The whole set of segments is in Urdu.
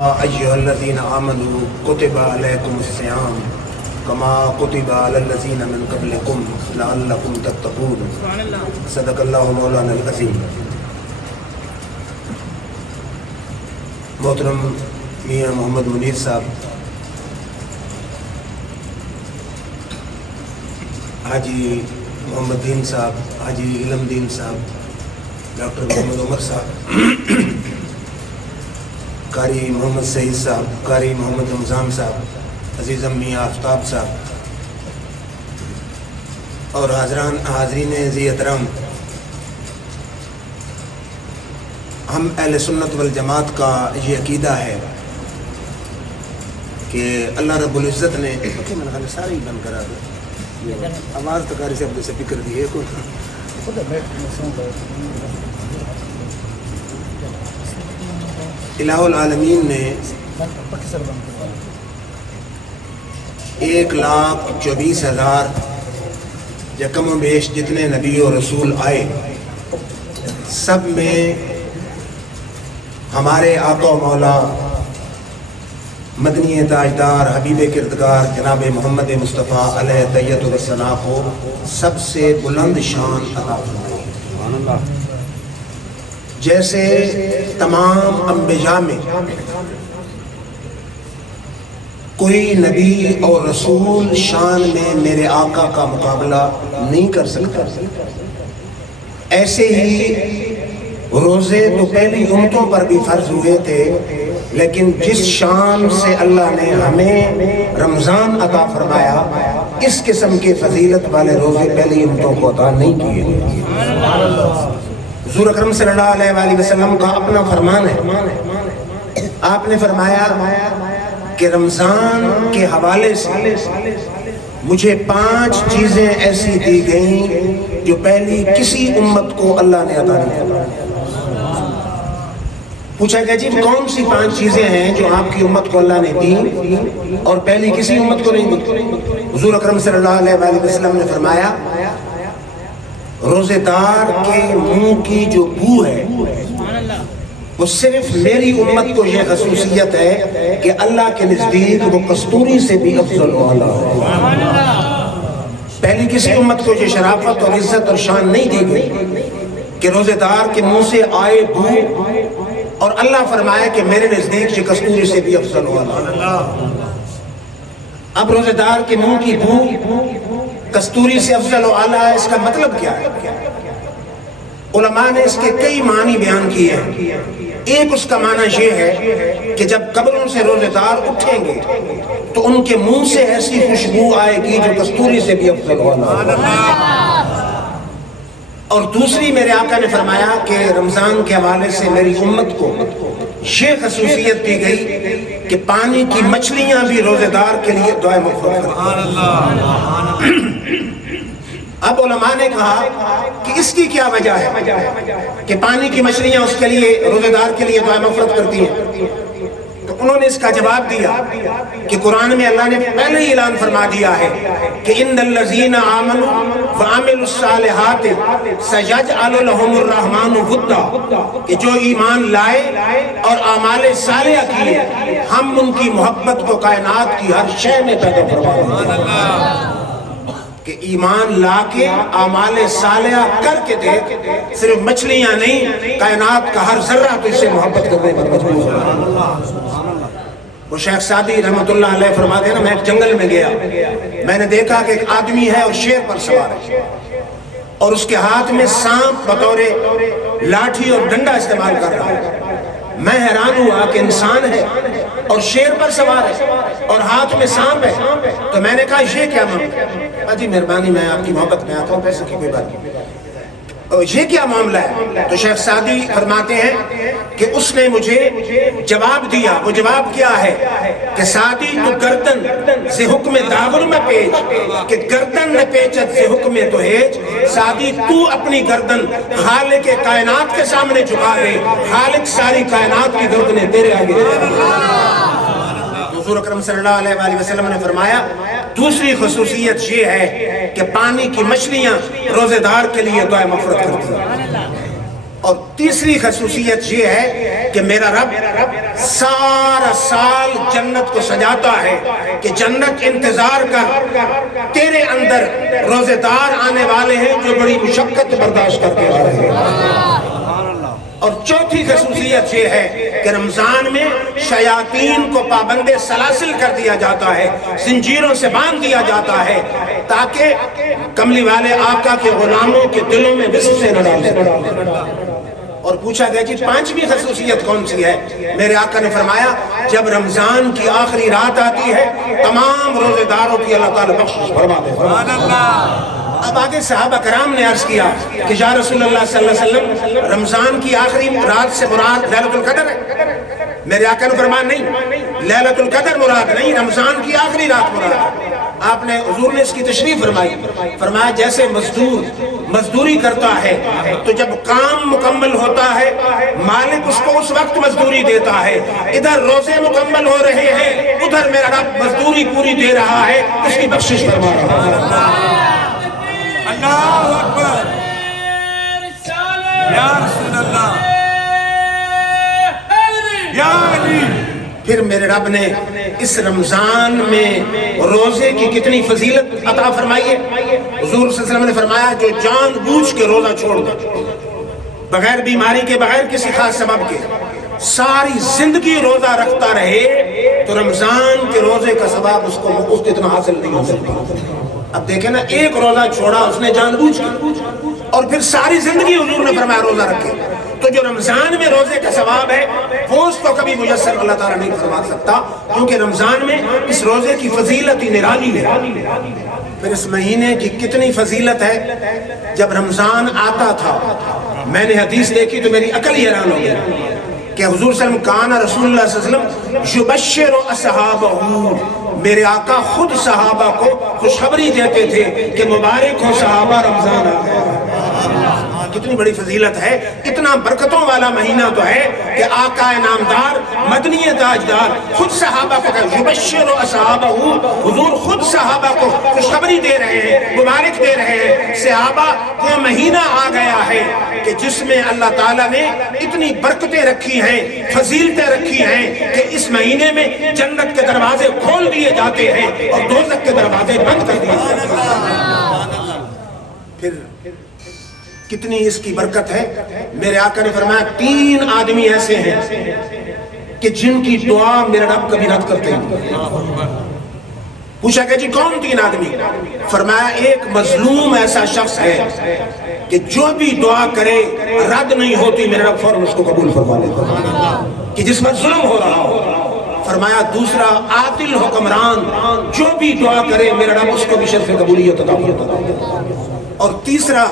أيها الذين آمنوا كتب عليكم الصيام كما كتب على الذين من قبلكم لعلكم تتقون صدق الله مولانا العظیم۔ محترم میاں محمد منیر صاحب، حاجی محمد دین صاحب، حاجی علم دین صاحب، ڈاکٹر محمد عمر صاحب، قاری محمد سعید صاحب، قاری محمد رمضان صاحب، عزیز میاں آفتاب صاحب اور حاضرین ذی احترام، ہم اہل سنت والجماعت کا یہ عقیدہ ہے کہ اللہ رب العزت نے سارے ہی بند کرا دیا، آواز تکاری سے اپنے سے فکر دی ہے الہ العالمین نے 1,24,000 یا کم و بیش جتنے نبی و رسول آئے، سب میں ہمارے آقا و مولا مدنی تاجدار حبیب کردگار جناب محمد مصطفیٰ علیہ تحیۃ و ثنا کو سب سے بلند شان عطا فرمائی۔ جیسے تمام انبیاء میں کوئی نبی اور رسول شان میں میرے آقا کا مقابلہ نہیں کر سکتا، ایسے ہی روزے تو پہلی امتوں پر بھی فرض ہوئے تھے، لیکن جس شان سے اللہ نے ہمیں رمضان عطا فرمایا، اس قسم کے فضیلت والے روزے پہلی امتوں کو عطا نہیں کیے۔ حضور اکرم صلی اللہ علیہ وآلہ وسلم کا اپنا فرمان ہے، آپ نے فرمایا کہ رمضان کے حوالے سے مجھے 5 چیزیں ایسی دی گئیں جو پہلی کسی امت کو اللہ نے عطا نہیں کیا۔ پوچھا گیا جی کون سی 5 چیزیں ہیں جو آپ کی امت کو اللہ نے دی اور پہلی کسی امت کو نہیں دی؟ حضور اکرم صلی اللہ علیہ وآلہ وسلم نے فرمایا روزے دار کے منہ کی جو بو ہے وہ صرف میری امت کو یہ خصوصیت ہے کہ اللہ کے نزدیک وہ کستوری سے بھی افضل والا ہے۔ پہلی کسی امت کو یہ شرافت اور عزت اور شان نہیں دی گئی کہ روزے دار کے منہ سے آئے بو، اور اللہ فرمایا کہ میرے نزدیک یہ کستوری سے بھی افضل والا ہے۔ اب روزے دار کے منہ کی بو کستوری سے افضل و اعلیٰ ہے، اس کا مطلب کیا ہے؟ علماء نے اس کے کئی معنی بیان کیے ہیں۔ ایک اس کا معنی یہ ہے کہ جب قبروں سے روزے دار اٹھیں گے تو ان کے منہ سے ایسی خوشبو آئے گی جو کستوری سے بھی افضل و اعلیٰ ہے۔ اور دوسری میرے آقا نے فرمایا کہ رمضان کے حوالے سے میری امت کو یہ خصوصیت دی گئی کہ پانی کی مچھلیاں بھی روزے دار کے لیے دعائیں مغفرت کرتی ہیں۔ اب علماء نے کہا کہ اس کی کیا وجہ ہے کہ پانی کی مچھلیاں اس کے لیے روزے دار کے لیے دعائیں مغفرت کرتی ہیں؟ تو انہوں نے اس کا جواب دیا کہ قرآن میں اللہ نے پہلے ہی اعلان فرما دیا ہے کہ ان الذین آمنوا وعملوا الصالحات سیجعل لهم الرحمن ودا، کہ جو ایمان لائے اور اعمال صالحہ کیے ہم ان کی محبت کو کائنات کی ہر شے میں پیدا فرمائیں گے۔ کہ ایمان لا کے اعمال صالحہ کر کے دیکھ، صرف مچھلیاں نہیں، کائنات کا ہر ذرہ تو اس سے محبت کرنے پر مجبور ہے۔ وہ شیخ سعدی رحمت اللہ علیہ فرماتے ہیں نا، میں ایک جنگل میں گیا، میں نے دیکھا کہ ایک آدمی ہے اور شیر پر سوار ہے، اور اس کے ہاتھ میں سانپ بطور لاٹھی اور ڈنڈا استعمال کر رہا ہے۔ میں حیران ہوا کہ انسان ہے اور شیر پر سوار ہے اور ہاتھ میں سانپ ہے، تو میں نے کہا یہ کیا معاملہ؟ جی مہربانی میں آپ کی محبت میں آتا ہوں، پیسے کی کوئی بات نہیں، یہ کیا معاملہ ہے؟ تو شیخ سعدی فرماتے ہیں کہ اس نے مجھے جواب دیا۔ وہ جواب کیا ہے کہ سعدی تو گردن سے حکم داغر میں پیچ، کہ گردن نے پیچت سے حکم تو ہیج، سعدی تو اپنی گردن خالق کائنات کے سامنے جھکا دے، خالق ساری کائنات کی گردنیں تیرے آگے۔ حضور اکرم صلی اللہ علیہ وآلہ وسلم نے فرمایا دوسری خصوصیت یہ ہے کہ پانی کی مچھلیاں روزے دار کے لیے دعائیں مغفرت کرتی ہیں۔ اور تیسری خصوصیت یہ ہے کہ میرا رب سارا سال جنت کو سجاتا ہے کہ جنت انتظار کر، تیرے اندر روزے دار آنے والے ہیں جو بڑی مشقت برداشت کرتے آ رہے ہیں۔ اور چوتھی خصوصیت یہ ہے کہ رمضان میں شیاطین کو پابند سلاسل کر دیا جاتا ہے، زنجیروں سے باندھ دیا جاتا ہے، تاکہ کملی والے آقا کے غلاموں کے دلوں میں وسوسے نہ ڈالیں۔ اور پوچھا گیا کہ پانچویں خصوصیت کون سی ہے؟ میرے آقا نے فرمایا جب رمضان کی آخری رات آتی ہے تمام روزے داروں کی اللہ تعالیٰ بخشش فرما دیتا ہے۔ اب آگے صحابہ کرام نے عرض کیا کہ یا رسول اللہ صلی اللہ علیہ وسلم رمضان کی آخری رات سے مراد لیلۃ القدر ہے؟ میرے آقا نے فرمایا نہیں، لیلۃ القدر مراد نہیں، رمضان کی آخری رات مراد۔ آپ نے حضور نے اس کی تشریح فرمائی، فرمایا جیسے مزدور مزدوری کرتا ہے تو جب کام مکمل ہوتا ہے مالک اس کو اس وقت مزدوری دیتا ہے، ادھر روزے مکمل ہو رہے ہیں ادھر میرا رب مزدوری پوری دے رہا ہے، اس کی بخشش فرما رہا ہے۔ اللہ اکبر، یا رسول اللہ، یا علی۔ پھر میرے رب نے اس رمضان میں روزے کی کتنی فضیلت عطا فرمائی ہے۔ حضور صلی اللہ علیہ وسلم نے فرمایا جو جان بوجھ کے روزہ چھوڑ دے بغیر بیماری کے، بغیر کسی خاص سبب کے، ساری زندگی روزہ رکھتا رہے تو رمضان کے روزے کا ثواب اس کو مفت اتنا حاصل نہیں ہو سکتا۔ اب دیکھیں نا، ایک روزہ چھوڑا اس نے جان بوجھ کے، اور پھر ساری زندگی حضور نے فرمایا روزہ رکھے، تو جو رمضان میں روزے کا ثواب ہے وہ اس کو کبھی میسر اللہ تعالیٰ نہیں فرما سکتا، کیونکہ رمضان میں اس روزے کی فضیلت ہی نرالی ہے۔ پھر اس مہینے کی کتنی فضیلت ہے۔ جب رمضان آتا تھا میں نے حدیث دیکھی تو میری عقل ہی حیران ہو گئی کہ حضور صلی اللہ علیہ وسلم کان رسول اللہ صلی اللہ علیہ وسلم یبشر اصحابہ، میرے آقا خود صحابہ کو خوشخبری دیتے تھے کہ مبارک ہو صحابہ رمضان آ گیا۔ کتنی بڑی فضیلت ہے، اتنا برکتوں والا مہینہ تو ہے کہ آقا نامدار مدنی تاجدار خود صحابہ کو یبشر اصحابہ، حضور خود صحابہ کو خوشخبری دے رہے ہیں، مبارک دے رہے ہیں۔ صحابہ وہ مہینہ آ گیا ہے کہ جس میں اللہ تعالیٰ نے اتنی برکتیں رکھی ہیں، فضیلتیں رکھی ہیں کہ اس مہینے میں جنت کے دروازے کھول دیے جاتے ہیں اور دوزخ کے دروازے بند کر دیے جاتے ہیں۔ پھر کتنی اس کی برکت ہے۔ میرے آقا نے فرمایا 3 آدمی ایسے ہیں کہ جن کی دعا میرے رب کبھی رد کرتے ہیں۔ پوچھا کہ جی کون 3 آدمی؟ فرمایا ایک مظلوم ایسا شخص ہے کہ جو بھی دعا کرے رد نہیں ہوتی، میرے رب فوراً اس کو قبول فرما لیتا کہ جس پر ظلم ہو رہا ہو۔ فرمایا دوسرا عادل حکمران، جو بھی دعا کرے میرے رب اس کو بھی شرف قبولیت عطا فرماتا۔ اور تیسرا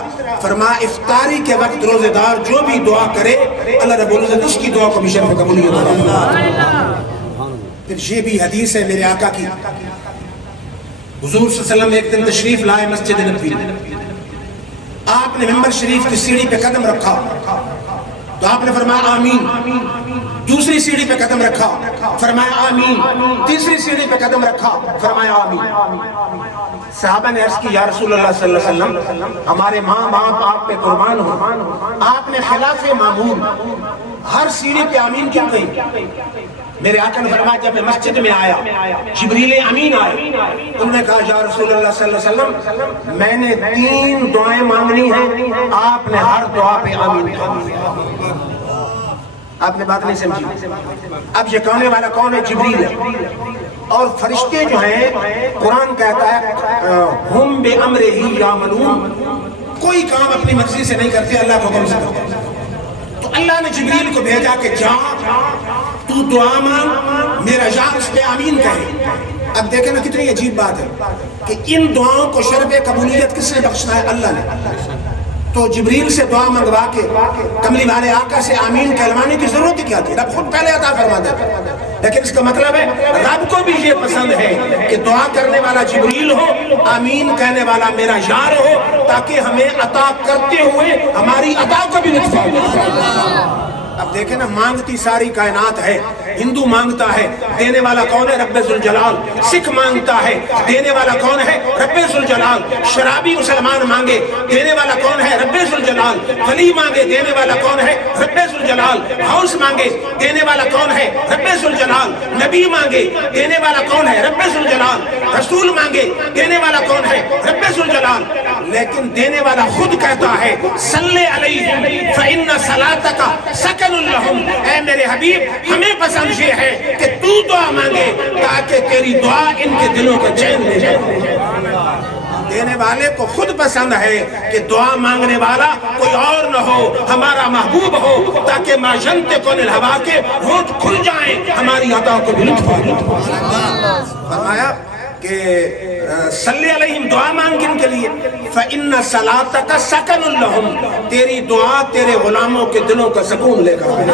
فرمایا افطاری کے وقت روزے دار جو بھی دعا کرے اللہ رب العزت اس کی دعا کو بھی شرف قبولیت عطا فرماتا۔ پھر یہ بھی حدیث ہے میرے آقا کی، حضور صلی اللہ علیہ وسلم ایک دن تشریف لائے مسجد نبوی، آپ نے ممبر شریف کی سیڑھی پہ قدم رکھا تو آپ نے فرمایا آمین، دوسری سیڑھی پہ قدم رکھا فرمایا آمین، تیسری سیڑھی پہ قدم رکھا فرمایا آمین۔ صحابہ نے عرض کی یا رسول اللہ صلی اللہ علیہ وسلم ہمارے ماں باپ آپ پہ قربان ہو، آپ نے خلاف معمول ہر سیڑھی پہ آمین کیوں کہی؟ میرے آقا نے فرمایا جب میں مسجد میں آیا جبریل امین آئے، انہوں نے کہا یا رسول اللہ صلی اللہ علیہ وسلم میں نے 3 دعائیں مانگنی ہیں، آپ نے ہر دعا پہ آمین کہا۔ آپ نے بات نہیں سمجھی۔ اب یہ کہنے والا کون ہے؟ جبریل ہے۔ اور فرشتے جو ہیں قرآن کہتا ہے ہم بے امر ہی یعملون، کوئی کام اپنی مرضی سے نہیں کرتے، اللہ کو حکم سے کرتے۔ تو اللہ نے جبریل کو بھیجا کہ جا تو دعا مانگ، میرا یار اس پہ آمین کہے۔ اب دیکھیں نا کتنی عجیب بات ہے کہ ان دعاؤں کو شرف قبولیت کس نے بخشنا ہے؟ اللہ نے۔ تو جبریل سے دعا منگوا کے کملی والے آقا سے آمین کہلوانے کی ضرورت کیا تھی؟ رب خود پہلے عطا فرما دیتا۔ لیکن اس کا مطلب ہے رب کو بھی یہ پسند ہے کہ دعا کرنے والا جبریل ہو، آمین کہنے والا میرا یار ہو، تاکہ ہمیں عطا کرتے ہوئے ہماری عطا کو بھی لطف آئے۔ اب دیکھیں نا مانگتی ساری کائنات ہے ہندو مانگتا ہے دینے والا کون ہے؟ رب ذوالجلال۔ سکھ مانگتا ہے دینے والا کون ہے؟ رب ذوالجلال۔ شرابی مسلمان مانگے دینے والا کون ہے؟ رب ذوالجلال۔ ولی مانگے دینے والا کون ہے؟ رب ذوالجلال۔ غوث مانگے دینے والا کون ہے؟ رب ذوالجلال۔ نبی مانگے دینے والا کون ہے؟ رب ذوالجلال۔ رسول مانگے دینے والا کون ہے؟ رب ذوالجلال۔ لیکن دینے والا خود کہتا ہے صلی علیہم فإن صلاتک سکن لہم، اے میرے حبیب ہمیں پسند یہ ہے کہ تو دعا مانگے تاکہ تیری دعا ان کے دلوں کو چین لے جائے۔ دینے والے کو خود پسند ہے کہ دعا مانگنے والا کوئی اور نہ ہو، ہمارا محبوب ہو، تاکہ ما ینطق الہوا کے ہونٹ کھل جائیں، ہماری عطا کو بھی لطف آئے۔ فرمایا کہ صلی علیہم، دعا مانگ ان کے لیے، فَإِنَّ صَلَاتَكَ سَكَنٌ لَهُمْ، تیری دعا تیرے غلاموں کے دلوں کا سکون لے کر آئے۔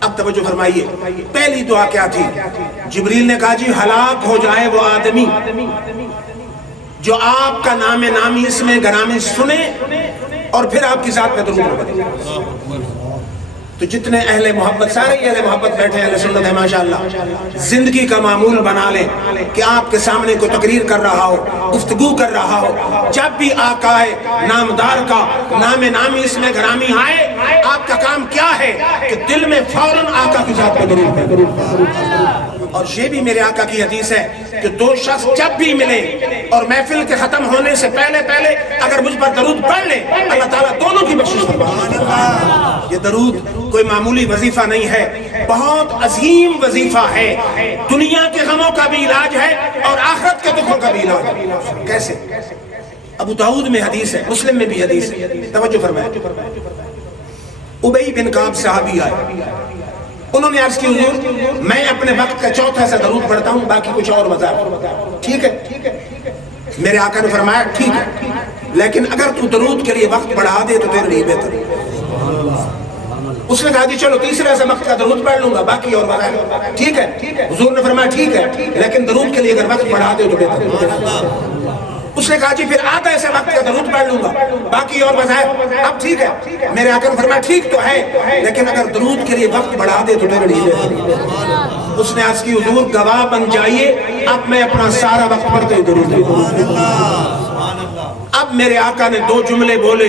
اب توجہ فرمائیے، پہلی دعا کیا تھی؟ جبریل نے کہا جی ہلاک ہو جائے وہ آدمی جو آپ کا نام نامی اس میں گرامی سنے اور پھر آپ کی ذات پہ درود پڑھے۔ تو جتنے اہل محبت، سارے اہل محبت بیٹھے اہل سنت ہے ماشاءاللہ، زندگی کا معمول بنا لیں کہ آپ کے سامنے کوئی تقریر کر رہا ہو، گفتگو کر رہا ہو، جب بھی آقا نامدار کا نام نامی اس میں گرامی آئے، آپ کا کام کیا ہے کہ دل میں فوراً آقا کی ذات پہ درود پڑھے۔ اور یہ بھی میرے آقا کی حدیث ہے کہ دو شخص جب بھی ملے اور محفل کے ختم ہونے سے پہلے اگر مجھ پر درود پڑھ لیں، اللہ تعالیٰ دونوں کی بخشش فرمائے۔ یہ درود کوئی معمولی وظیفہ نہیں ہے، بہت عظیم وظیفہ ہے، دنیا کے غموں کا بھی علاج ہے اور آخرت کے دکھوں کا بھی علاج ہے۔ کیسے؟ ابو داؤد میں حدیث ہے، مسلم میں بھی حدیث ہے، توجہ فرمائے۔ ابی بن کعب صحابی آئے، انہوں نے عرض کی حضور میں اپنے وقت کا چوتھا سا درود پڑھتا ہوں، باقی کچھ اور وضاحت۔ ٹھیک ہے؟ میرے آقا نے فرمایا ٹھیک ہے، لیکن اگر تو درود کے لیے وقت بڑھا دے تو تیرے لیے بہتر ہے۔ اس نے کہا جی چلو تیسرے سے وقت کا درود پڑھ لوں گا، باقی اور وضاحت۔ ٹھیک ہے؟ حضور نے فرمایا ٹھیک ہے، لیکن درود کے لیے اگر وقت بڑھا دے تو بہتر ہے۔ اس نے کہا جی پھر آدھا ایسے وقت کا درود پڑھ لوں گا، باقی اور وضاحت۔ اب ٹھیک ہے، میرے آقا نے فرمایا ٹھیک تو ہے، لیکن اگر درود کے لیے وقت بڑھا دے تو تیرے لیے بہتر ہے۔ اس نے عرض کی حضور گواہ بن جائیے، اب میں اپنا سارا وقت پڑھتے ہی درود دوں۔ اب میرے آقا نے دو جملے بولے،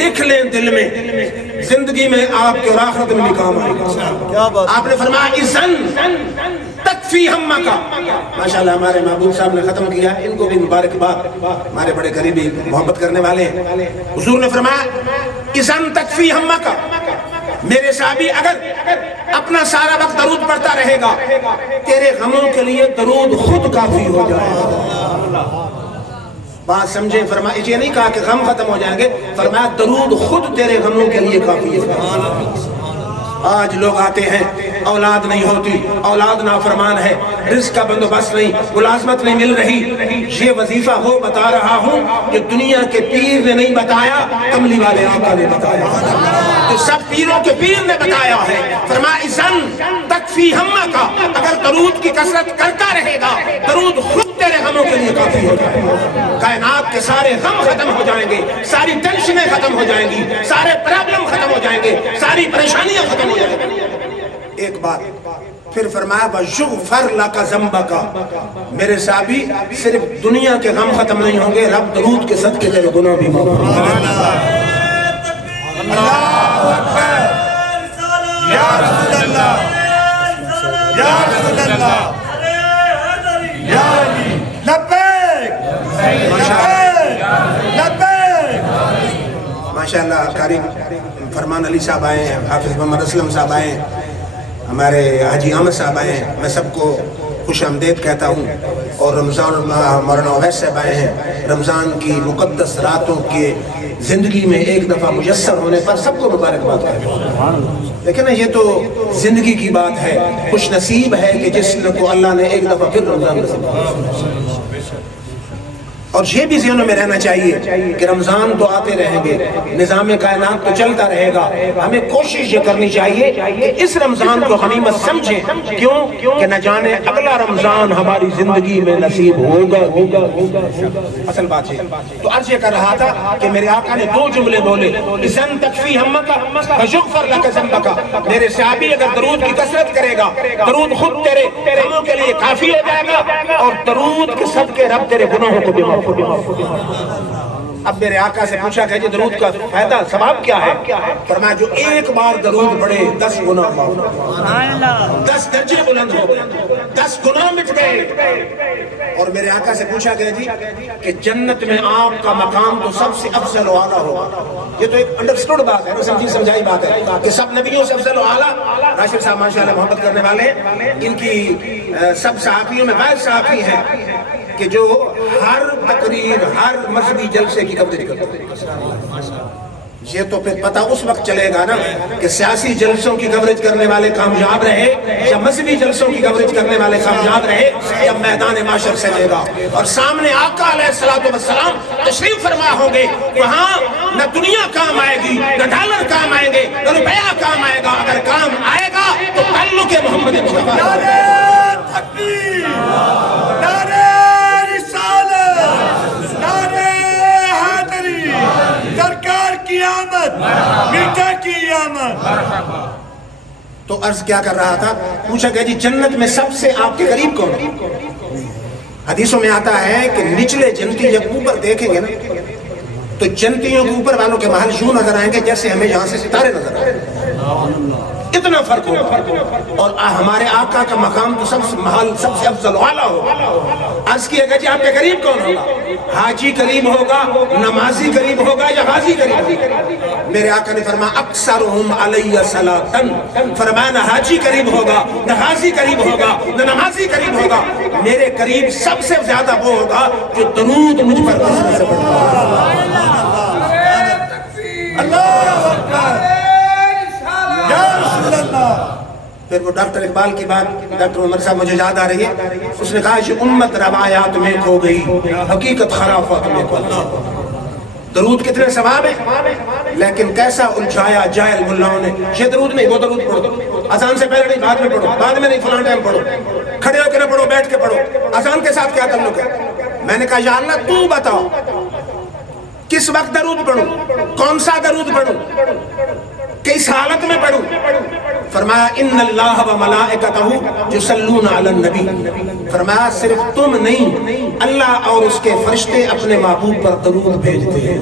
لکھ لیں دل میں، زندگی میں آپ کے اور آخرت میں بھی کام آئے گا۔ آپ نے فرمایا اذن تکفی ہمکا۔ ماشاءاللہ ہمارے محبوب صاحب نے ختم کیا، ان کو بھی مبارکباد، ہمارے بڑے قریبی محبت کرنے والے ہیں۔ حضور نے فرمایا اذن تکفی ہمکا، میرے صحابی اگر اپنا سارا وقت درود پڑھتا رہے گا، تیرے غموں کے لیے درود خود کافی ہو جائے گا۔ بات سمجھیں، فرمایا یہ نہیں کہا کہ غم ختم ہو جائیں گے، فرمایا درود خود تیرے غموں کے لیے کافی ہے۔ آج لوگ آتے ہیں، اولاد نہیں ہوتی، اولاد نافرمان ہے، رزق کا بندوبست نہیں، ملازمت نہیں مل رہی، یہ وظیفہ وہ بتا رہا ہوں کہ دنیا کے پیر نے نہیں بتایا، کملی والے آقا نے بتایا، تو سب پیروں کے پیر نے بتایا ہے۔ فرمایا اذن تکفی ہمکا، اگر درود کی کثرت کرتا رہے گا، درود خود تیرے غموں کے لیے کافی ہو جائے گا۔ کائنات کے سارے غم ختم ہو جائیں گے، ساری ٹینشنیں ختم ہو جائیں گی، سارے پرابلم ختم ہو جائیں گے، ساری پریشانیاں ختم ہو جائیں گی۔ ایک بات پھر فرمایا وَيُغْفَرْ لَكَ ذَنْبَكَ، میرے صحابی صرف دنیا کے غم ختم نہیں ہوں گے، رب درود کے صدقے تیرے گناہ بھی معاف کرے گا۔ اللہ اکبر، یا رسول اللہ، یا رسول اللہ، یا علی، لبیک لبیک لبیک۔ ماشاءاللہ قاری فرمان علی صاحب آئے ہیں، حافظ محمد اسلم صاحب آئے ہیں، ہمارے حاجی احمد صاحب آئے ہیں، میں سب کو خوش آمدید کہتا ہوں۔ اور رمضان مولانا اویس صاحب آئے ہیں، رمضان کی مقدس راتوں کے زندگی میں ایک دفعہ میسر ہونے پر سب کو مبارکباد کہتا ہوں۔ لیکن یہ تو زندگی کی بات ہے، خوش نصیب ہے کہ جس کو اللہ نے ایک دفعہ پھر رمضان نصیب کیا۔ اور یہ بھی ذہنوں میں رہنا چاہیے کہ رمضان تو آتے رہیں گے، نظام کائنات تو چلتا رہے گا، ہمیں کوشش یہ کرنی چاہیے کہ اس رمضان کو غنیمت سمجھیں، کیوں کہ نہ جانے اگلا رمضان ہماری زندگی میں نصیب ہوگا۔ اصل بات ہے تو عرض یہ کر رہا تھا کہ میرے آقا نے دو جملے بولے، اذن تکفی ہمکا فیغفر لک ذنبکا، میرے صحابی اگر درود کی کثرت کرے گا، درود خود تیرے غموں کے لیے کافی ہو جائے گا، اور درود کے صدقے رب تیرے گناہوں کو بھی معاف۔ اب میرے آقا سے پوچھا کہ درود کا فائدہ ثواب کیا ہے؟ فرمایا جو ایک بار درود پڑھے 10 گناہ معاف، 10 درجے بلند ہو گئے، 10 گناہ مٹ گئے۔ اور میرے آقا سے پوچھا گیا کہ جنت میں آپ کا مقام تو سب سے افضل و اعلیٰ ہوگا۔ یہ تو ایک انڈرسٹوڈ بات ہے، سمجھائی بات ہے کہ سب نبیوں سے افضل و اعلیٰ۔ راشد صاحب ماشاءاللہ محبت کرنے والے، ان کی سب صحافیوں میں بعض صحافی ہیں کہ جو ہر تقریر، ہر مذہبی جلسے کی کوریج کرتے ہیں۔ یہ تو پھر پتہ اس وقت چلے گا نا کہ سیاسی جلسوں کی کوریج کرنے والے کامیاب رہے یا مذہبی جلسوں کی کوریج کرنے والے کامیاب رہے یا میدان معاشر سے لے گا۔ اور سامنے آقا علیہ السلام تشریف فرما ہوں گے، وہاں نہ دنیا کام آئے گی، نہ ڈالر کام آئیں گے، نہ روپیہ کام آئے گا۔ اگر کام آئے گا تو تعلق محمد مصطفیٰ۔ نعرہ تکبیر، نعرہ رسالت، نعرہ حیدری، سرکار کی آمد، میٹھا کی آمد۔ تو عرض کیا کر رہا تھا؟ پوچھا کہ جی جنت میں سب سے آپ کے قریب کون ہے؟ حدیثوں میں آتا ہے کہ نچلے جنتی جب اوپر دیکھیں گے نا تو جنتیوں کے اوپر والوں کے محل یوں نظر آئیں گے جیسے ہمیں یہاں سے ستارے نظر آئیں گے، اتنا فرق ہوگا۔ اور ہمارے آقا کا مقام تو سب سے افضل و اعلیٰ ہوگا۔ عرض کیا کہ جی آپ کے قریب کون ہوگا؟ حاجی قریب ہوگا، نمازی قریب ہوگا یا غازی قریب ہوگا؟ میرے آقا نے فرمایا اکثرہم علی صلاۃً، فرمایا نہ حاجی قریب ہوگا، نہ غازی قریب ہوگا، نہ نمازی قریب ہوگا، میرے قریب سب سے زیادہ وہ ہوگا جو درود مجھ پر کثرت سے پڑھتا ہے۔ اللہ اکبر، یا رسول اللہ۔ پھر وہ ڈاکٹر اقبال کی بات ڈاکٹر عمر صاحب مجھے یاد آ رہی ہے، اس نے کہا کہ امت روایات میں کھو گئی، حقیقت خرافات میں کھو گئی۔ درود کتنے ثواب ہیں لیکن کیسا الجھایا جاہل ملاؤں نے، یہ درود نہیں وہ درود پڑھو، اذان سے پہلے نہیں بعد میں پڑھو، بعد میں نہیں فلاں ٹائم پڑھو، کھڑے ہو کے نہ پڑھو بیٹھ کے پڑھو، اذان کے ساتھ کیا تعلق ہے؟ میں نے کہا یا اللہ تو بتاؤ کس وقت درود پڑھوں، کون سا درود پڑھوں، کس حالت میں پڑھوں؟ فرمایا ان اللہ و ملائکتہ یصلون علی النبی، فرمایا صرف تم نہیں اللہ اور اس کے فرشتے اپنے محبوب پر درود بھیجتے ہیں۔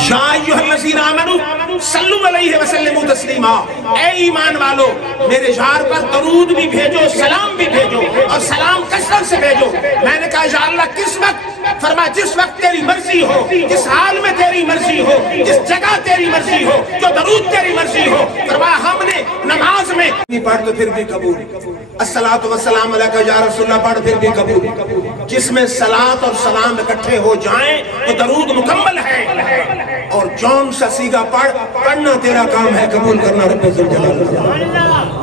یا ایھا الذین آمنوا صلوا علیہ وسلموا تسلیما، اے ایمان والو میرے یار پر درود بھی بھیجو، سلام بھی بھیجو، اور سلام کثرت سے بھیجو۔ میں نے کہا یا اللہ کس وقت؟ فرمایا جس وقت تیری مرضی ہو، جس حال میں تیری مرضی ہو، جس جگہ تیری مرضی ہو، جو درود تیری مرضی ہو۔ فرمایا ہم نے نماز میں پڑھ تو پھر بھی قبول، الصلاۃ والسلام علیکہ یا رسول اللہ پڑھ پھر بھی قبول، جس میں صلاۃ اور سلام اکٹھے ہو جائیں تو درود مکمل ہے، اور جون سا سیگا پڑھنا تیرا کام ہے، قبول کرنا رب ذوالجلال۔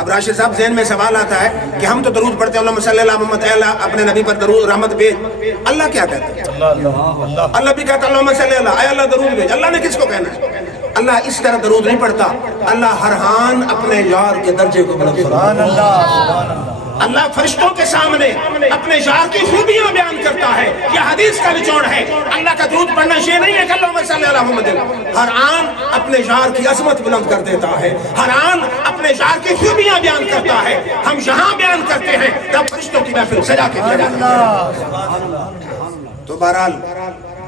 اب راشد صاحب ذہن میں سوال آتا ہے کہ ہم تو درود پڑھتے ہیں اللہم صلی اللہ محمد، اے اللہ اپنے نبی پر درود رحمت بھیج، اللہ کیا کہتا ہے؟ اللہ بھی کہتا ہے اللہم صلی اللہ، اے اللہ درود بھیج، اللہ نے کس کو کہنا ہے؟ اللہ اس طرح درود نہیں پڑھتا، اللہ ہر آن اپنے یار کے درجے کو بلند فرماتا ہے۔ اللہ فرشتوں کے سامنے اپنے یار کی خوبیاں بیان کرتا ہے، یہ حدیث کا نچوڑ ہے۔ اللہ کا درود پڑھنا یہ نہیں ہے کہ اللہم صلی اللہ محمد، ہر آن اپنے یار کی عظمت بلند کر دیتا ہے، ہر آن اپنے یار کی خوبیاں بیان کرتا ہے۔ ہم یہاں بیان کرتے ہیں تب فرشتوں کی محفل سجا کے دیا جاتا ہے۔ تو بہرحال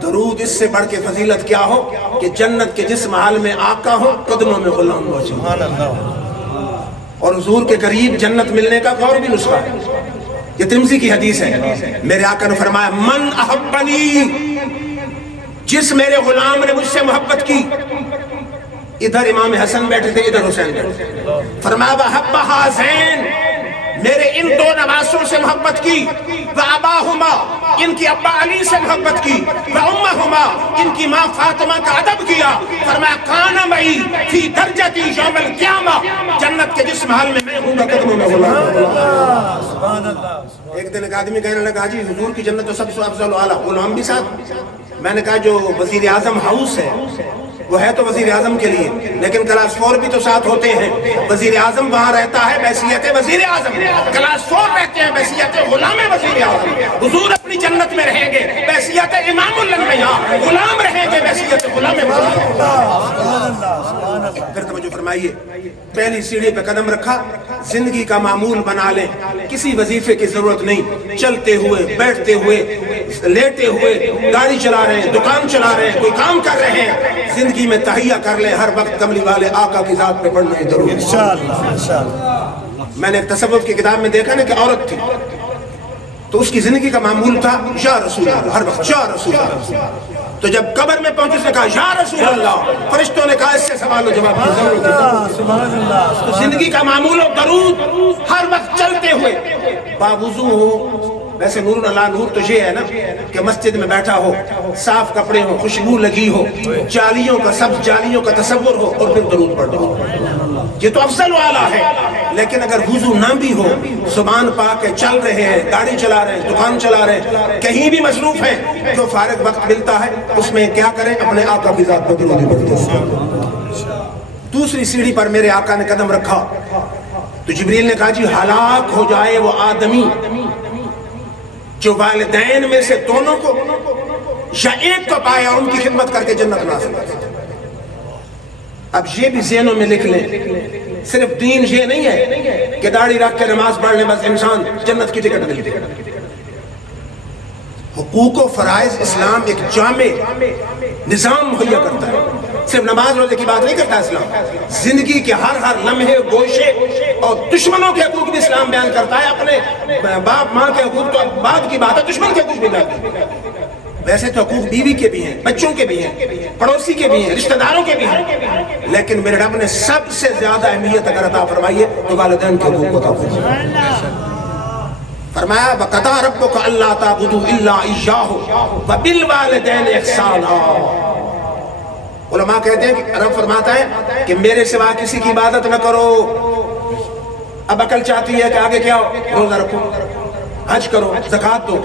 درود اس سے بڑھ کے فضیلت کیا ہو کہ جنت کے جس محل میں آقا ہو قدموں میں غلام موجود، اور حضور کے قریب جنت ملنے کا اور بھی نسخہ ہے۔ یہ ترمذی کی حدیث ہے، میرے آقا نے فرمایا من احبنی، جس میرے غلام نے مجھ سے محبت کی، ادھر امام حسن بیٹھے تھے ادھر حسین بیٹھے تھے، فرمایا وحب ہذین، میرے ان دو نواسوں سے محبت کی، وَأَبَاهُمَا ان کی ابا علی سے محبت کی، وَأُمَّهُمَا ان کی ماں فاطمہ کا ادب کیا، فرمایا کَانَ مَعِی فِی دَرْجَتِی یَوْمَ الْقِیامَہ، جنت کے جس محل میں میں ہوں گا قدموں میں غلام۔ ایک دن ایک آدمی کہنے لگا جی حضور کی جنت تو سب سے افضل و اعلیٰ، غلام بھی ساتھ؟ میں نے کہا جو وزیر اعظم ہاؤس ہے وہ ہے تو وزیر اعظم کے لیے، لیکن کلاس 4 بھی تو ساتھ ہوتے ہیں۔ وزیر اعظم وہاں رہتا ہے بحیثیت وزیر اعظم، کلاس 4 رہتے ہیں بحیثیت غلام وزیر اعظم۔ حضور اپنی جنت میں رہیں گے بحیثیت امام الانبیاء، غلام رہیں گے بحیثیت غلام وزیر اعظم۔ پھر توجہ فرمائیے، پہلی سیڑھی پہ قدم رکھا، زندگی کا معمول بنا لیں، کسی وظیفے کی ضرورت نہیں، چلتے ہوئے، بیٹھتے ہوئے، لیٹے ہوئے، گاڑی چلا رہے ہیں، دکان چلا رہے ہیں، کوئی کام کر رہے ہیں، زندگی میں تہیہ کر لیں ہر وقت کملی والے آقا کی ذات پہ پڑھنا ہے ضرور۔ میں نے ایک تصوف کی کتاب میں دیکھا نا کہ عورت تھی تو اس کی زندگی کا معمول تھا یا رسول اللہ، ہر وقت یا رسول اللہ۔ تو جب قبر میں پہنچے اس نے کہا یا رسول اللہ، فرشتوں نے کہا اس سے سوال و جواب کی ضرورت ہے۔ تو زندگی کا معمول و درود ہر وقت چلتے ہوئے، باوضو ہو، ویسے نور اللہ نور تو یہ ہے نا کہ مسجد میں بیٹھا ہو، صاف کپڑے ہو، خوشبو لگی ہو، جالیوں کا سبز جالیوں کا تصور ہو اور پھر درود پڑھ دو، یہ تو افضل و اعلیٰ ہے۔ لیکن اگر وضو نہ بھی ہو، زبان پاک ہے، چل رہے ہیں، گاڑی چلا رہے ہیں، دکان چلا رہے ہیں، کہیں بھی مصروف ہیں، جو فارغ وقت ملتا ہے اس میں کیا کریں؟ اپنے آقا کی ذات پر درود پڑھتے ہیں۔ دوسری سیڑھی پر میرے آقا نے قدم رکھا تو جبریل نے کہا جی ہلاک ہو جائے وہ آدمی جو والدین میں سے دونوں کو یا ایک کو پائے اور ان کی خدمت کر کے جنت نہ سکے۔ اب یہ بھی ذہنوں میں لکھ لیں، صرف دین یہ نہیں ہے کہ داڑھی رکھ کے نماز پڑھ لیں بس انسان جنت کی ٹکٹ ملتی ہے۔ حقوق و فرائض اسلام ایک جامع نظام مہیا کرتا ہے، صرف نماز روزے کی بات نہیں کرتا اسلام، زندگی کے ہر لمحے گوشے اور دشمنوں کے حقوق بھی اسلام بیان کرتا ہے۔ اپنے باپ ماں کے حقوق تو بعد کی بات ہے، دشمن کے حقوق بھی بیان کرتا ہے۔ ویسے تو حقوق بیوی کے بھی ہیں، بچوں کے بھی ہیں، پڑوسی کے بھی ہیں، رشتہ داروں کے بھی ہیں، لیکن میرے رب نے سب سے زیادہ اہمیت اگر عطا فرمائی ہے تو والدین کے حقوق عطا فرمائی۔ فرمایا وَقَضَىٰ رَبُّكَ أَلَّا تَعْبُدُوا إِلَّا إِيَّاهُ وَبِالْوَالِدَيْنِ إِحْسَانًا۔ علماء کہتے ہیں کہ رب فرماتا ہے کہ میرے سوا کسی کی عبادت نہ کرو۔ اب عقل چاہتی ہے کہ آگے کیا ہو؟ روزہ رکھو، حج کرو، زکوٰۃ دو،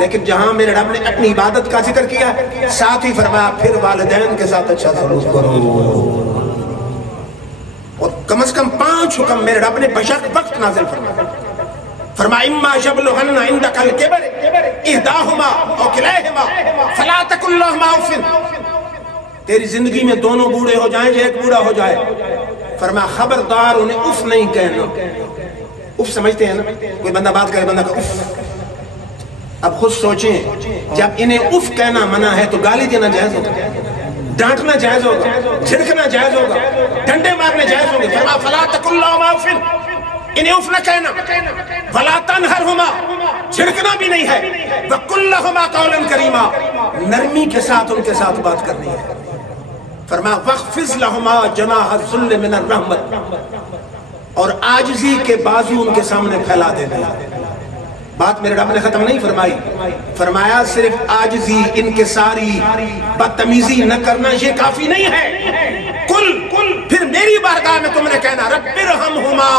لیکن جہاں میرے رب نے اپنی عبادت کا ذکر کیا ساتھ ہی فرمایا پھر والدین کے ساتھ اچھا سلوک کرو۔ اور کم از کم 5 حکم میرے رب نے بشک وقت نازل فرمایا۔ فرمایا اما یبلغن عندک الکبر احداہما او کلیہما فلا تقل لہما اف۔ تیری زندگی میں دونوں بوڑھے ہو جائیں یا ایک بوڑھا ہو جائے، فرمایا خبردار انہیں اف نہیں کہنا۔ اف سمجھتے ہیں نا، کوئی بندہ بات کرے بندہ کا اف۔ اب خود سوچیں جب انہیں اف کہنا منع ہے تو گالی دینا جائز ہوگا، ڈانٹنا جائز ہوگا، جھڑکنا جائز ہوگا، ڈنڈے مارنے جائز ہوگا۔ فرمایا فلا تقل لہما اف، انہیں اف نہ کہنا، ولا تنہرہما، جھڑکنا بھی نہیں ہے، وقل لہما قولا کریما، نرمی کے ساتھ ان کے ساتھ بات کرنی ہے۔ فرمایا وَخْفِضْ لَهُمَا جَنَاحَ الذُّلِّ مِنَ الرَّحْمَةِ، اور عاجزی کے بازو ان کے سامنے پھیلا دینا۔ بات میرے رب نے ختم نہیں فرمائی، فرمایا صرف عاجزی، انکساری، بدتمیزی نہ کرنا یہ کافی نہیں ہے۔ کل پھر میری بارگاہ میں تم نے کہنا رب ارحمہما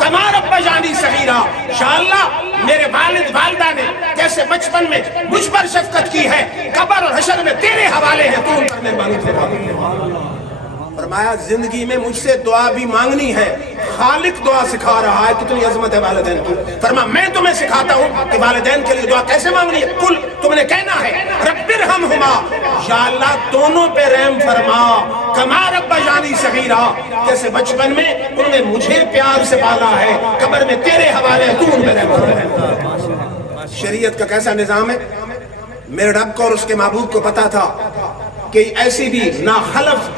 کما ربیانی صغیرا، یا اللہ میرے والد والدہ نے جیسے بچپن میں مجھ پر شفقت کی ہے، قبر اور حشر میں تیرے حوالے ہیں، تو ان پر مہربانی فرما۔ فرمایا زندگی میں مجھ سے دعا بھی مانگنی ہے، خالق دعا سکھا رہا ہے، کتنی عظمت ہے والدین کی۔ فرمایا میں تمہیں سکھاتا ہوں کہ والدین کے لیے دعا کیسے مانگنی ہے۔ کل تم نے کہنا ہے رب ارحمہما، یا اللہ دونوں پہ رحم فرما، کما ربیانی صغیرا، جیسے بچپن میں انہوں نے مجھے پیار سے پالا ہے، قبر میں تیرے حوالے ہیں، تو ان پہ رحم فرما۔ شریعت کا کیسا نظام ہے؟ میرے رب کو اور اس کے محبوب کو پتا تھا کہ ایسی بھی ناخلف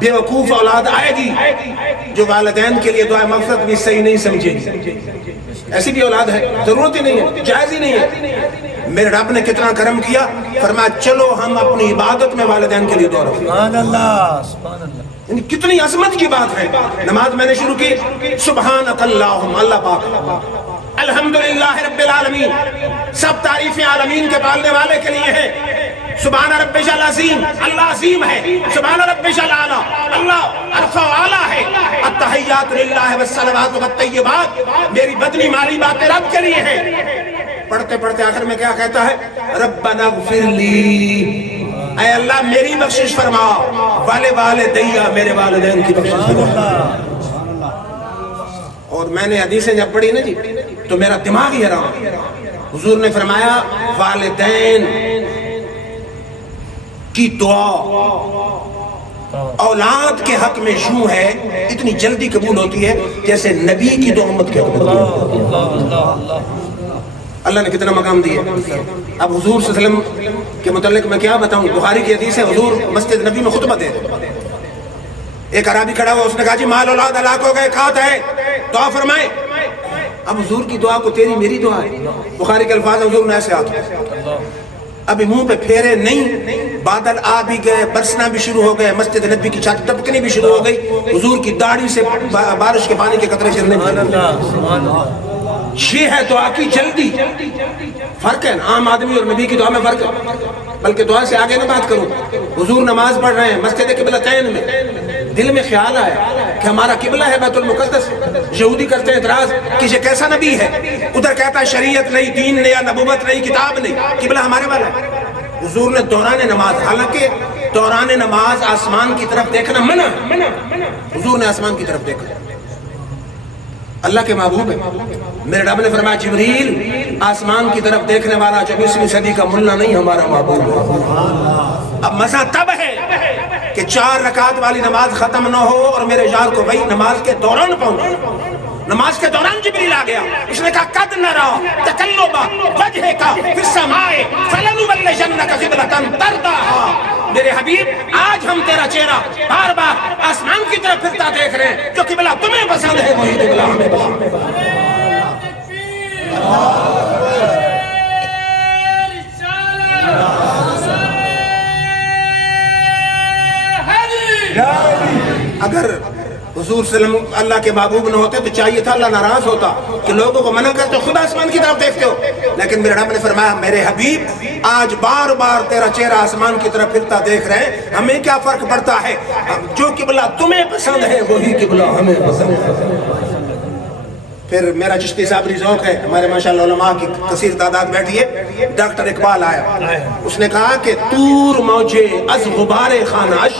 بے وقوف اولاد آئے گی جو والدین کے لیے دعا مغفرت بھی صحیح نہیں سمجھے گی۔ ایسی بھی اولاد ہے، ضرورت ہی نہیں ہے، جائز ہی نہیں ہے۔ میرے رب نے کتنا کرم کیا، فرمایا چلو ہم اپنی عبادت میں والدین کے لیے دعا رکھیں۔ سبحان اللہ، سبحان اللہ، یعنی کتنی عظمت کی بات ہے۔ نماز میں نے شروع کی سبحانک اللہم، اللہ پاک الحمدللہ رب العالمین، سب تعریفیں عالمین کے پالنے والے کے لیے ہیں۔ سبحان ربش العظیم، اللہ عظیم ہے۔ سبحان ربش الاعلیٰ، اللہ عرفہ و اعلیٰ ہے۔ التحیات للہ والصلوات والطیبات، میری بدنی مالی باتیں رب کے لیے ہیں۔ پڑھتے پڑھتے آخر میں کیا کہتا ہے؟ ربنا اغفر لی، اے اللہ میری بخشش فرما، والدیہ، میرے والدین کی بخشش فرما۔ اور میں نے حدیثیں جب پڑھی نا جی تو میرا دماغ ہی حیران۔ حضور نے فرمایا والدین کی دعا اولاد کے حق میں یوں ہے، اتنی جلدی قبول ہوتی ہے جیسے نبی کی دعا امت کے حق میں۔ اللہ نے کتنا مقام دیا۔ اب حضور صلی اللہ علیہ وسلم کے متعلق میں کیا بتاؤں، بخاری کی حدیث ہے، حضور مسجد نبی میں خطبہ دے، ایک عربی کھڑا ہوا، اس نے کہا جی مال اولاد ہلاک ہو گئے، کھات ہے، دعا فرمائے۔ اب حضور کی دعا کو تیری میری دعا ہے، بخاری کے الفاظ حضور نے ایسے ہاتھ ابھی منہ پہ پھیرے نہیں، بادل آ بھی گئے، برسنا بھی شروع ہو گئے، مسجد نبی کی چھت ٹپکنی بھی شروع ہو گئی، حضور کی داڑھی سے بارش کے پانی کے قطرے چلنے لگے۔ یہ ہے دعا کی جلدی۔ فرق ہے عام آدمی اور نبی کی دعا میں فرق ہے، بلکہ دعا سے آگے نہ بات کروں۔ حضور نماز پڑھ رہے ہیں مسجد قبلتین میں، دل میں خیال آیا کہ ہمارا قبلہ ہے بیت المقدس۔ یہودی کرتے ہیں اعتراض کہ یہ کیسا نبی ہے، ادھر کہتا ہے شریعت نہیں، دین نہیں، یا نبوت نہیں، کتاب نہیں، قبلہ ہمارے والا ہے۔ حضور نے دوران نماز، حالانکہ دوران نماز آسمان کی طرف دیکھنا منع، حضور نے آسمان کی طرف دیکھا۔ اللہ کے محبوب ہے، میرے رب نے فرمایا جبریل آسمان کی طرف دیکھنے والا 24ویں صدی کا ملا نہیں، ہمارا محبوب ہے۔ اب مزہ تب ہے کہ 4 رکعت والی نماز ختم نہ ہو اور میرے یار کو بھائی نماز کے دوران پہنچے۔ نماز کے دوران جبریل آ گیا، اس نے کہا قد نرا تقلب وجہک فی السماء فلنولینک قبلۃ ترضاها، میرے حبیب آج ہم تیرا چہرہ بار بار آسمان کی طرف پھرتا دیکھ رہے ہیں، جو قبلہ تمہیں پسند ہے وہی قبلہ ہمیں پسند ہے۔ اگر حضور صلی اللہ علیہ وسلم اللہ کے محبوب نہ ہوتے تو چاہیے تھا اللہ ناراض ہوتا کہ لوگوں کو منع کرتے خود آسمان کی طرف دیکھتے ہو، لیکن میرے رب نے فرمایا میرے حبیب آج بار بار تیرا چہرہ آسمان کی طرف پھرتا دیکھ رہے ہیں، ہمیں کیا فرق پڑتا ہے، جو قبلہ تمہیں پسند ہے وہی قبلہ ہمیں پسند ہے۔ پھر میرا چشتی صاحب ذوق ہے، ہمارے ماشاءاللہ علماء کی کثیر تعداد بیٹھی ہے، ڈاکٹر اقبال آیا، اس نے کہا کہ تور موجے از غبار خانش،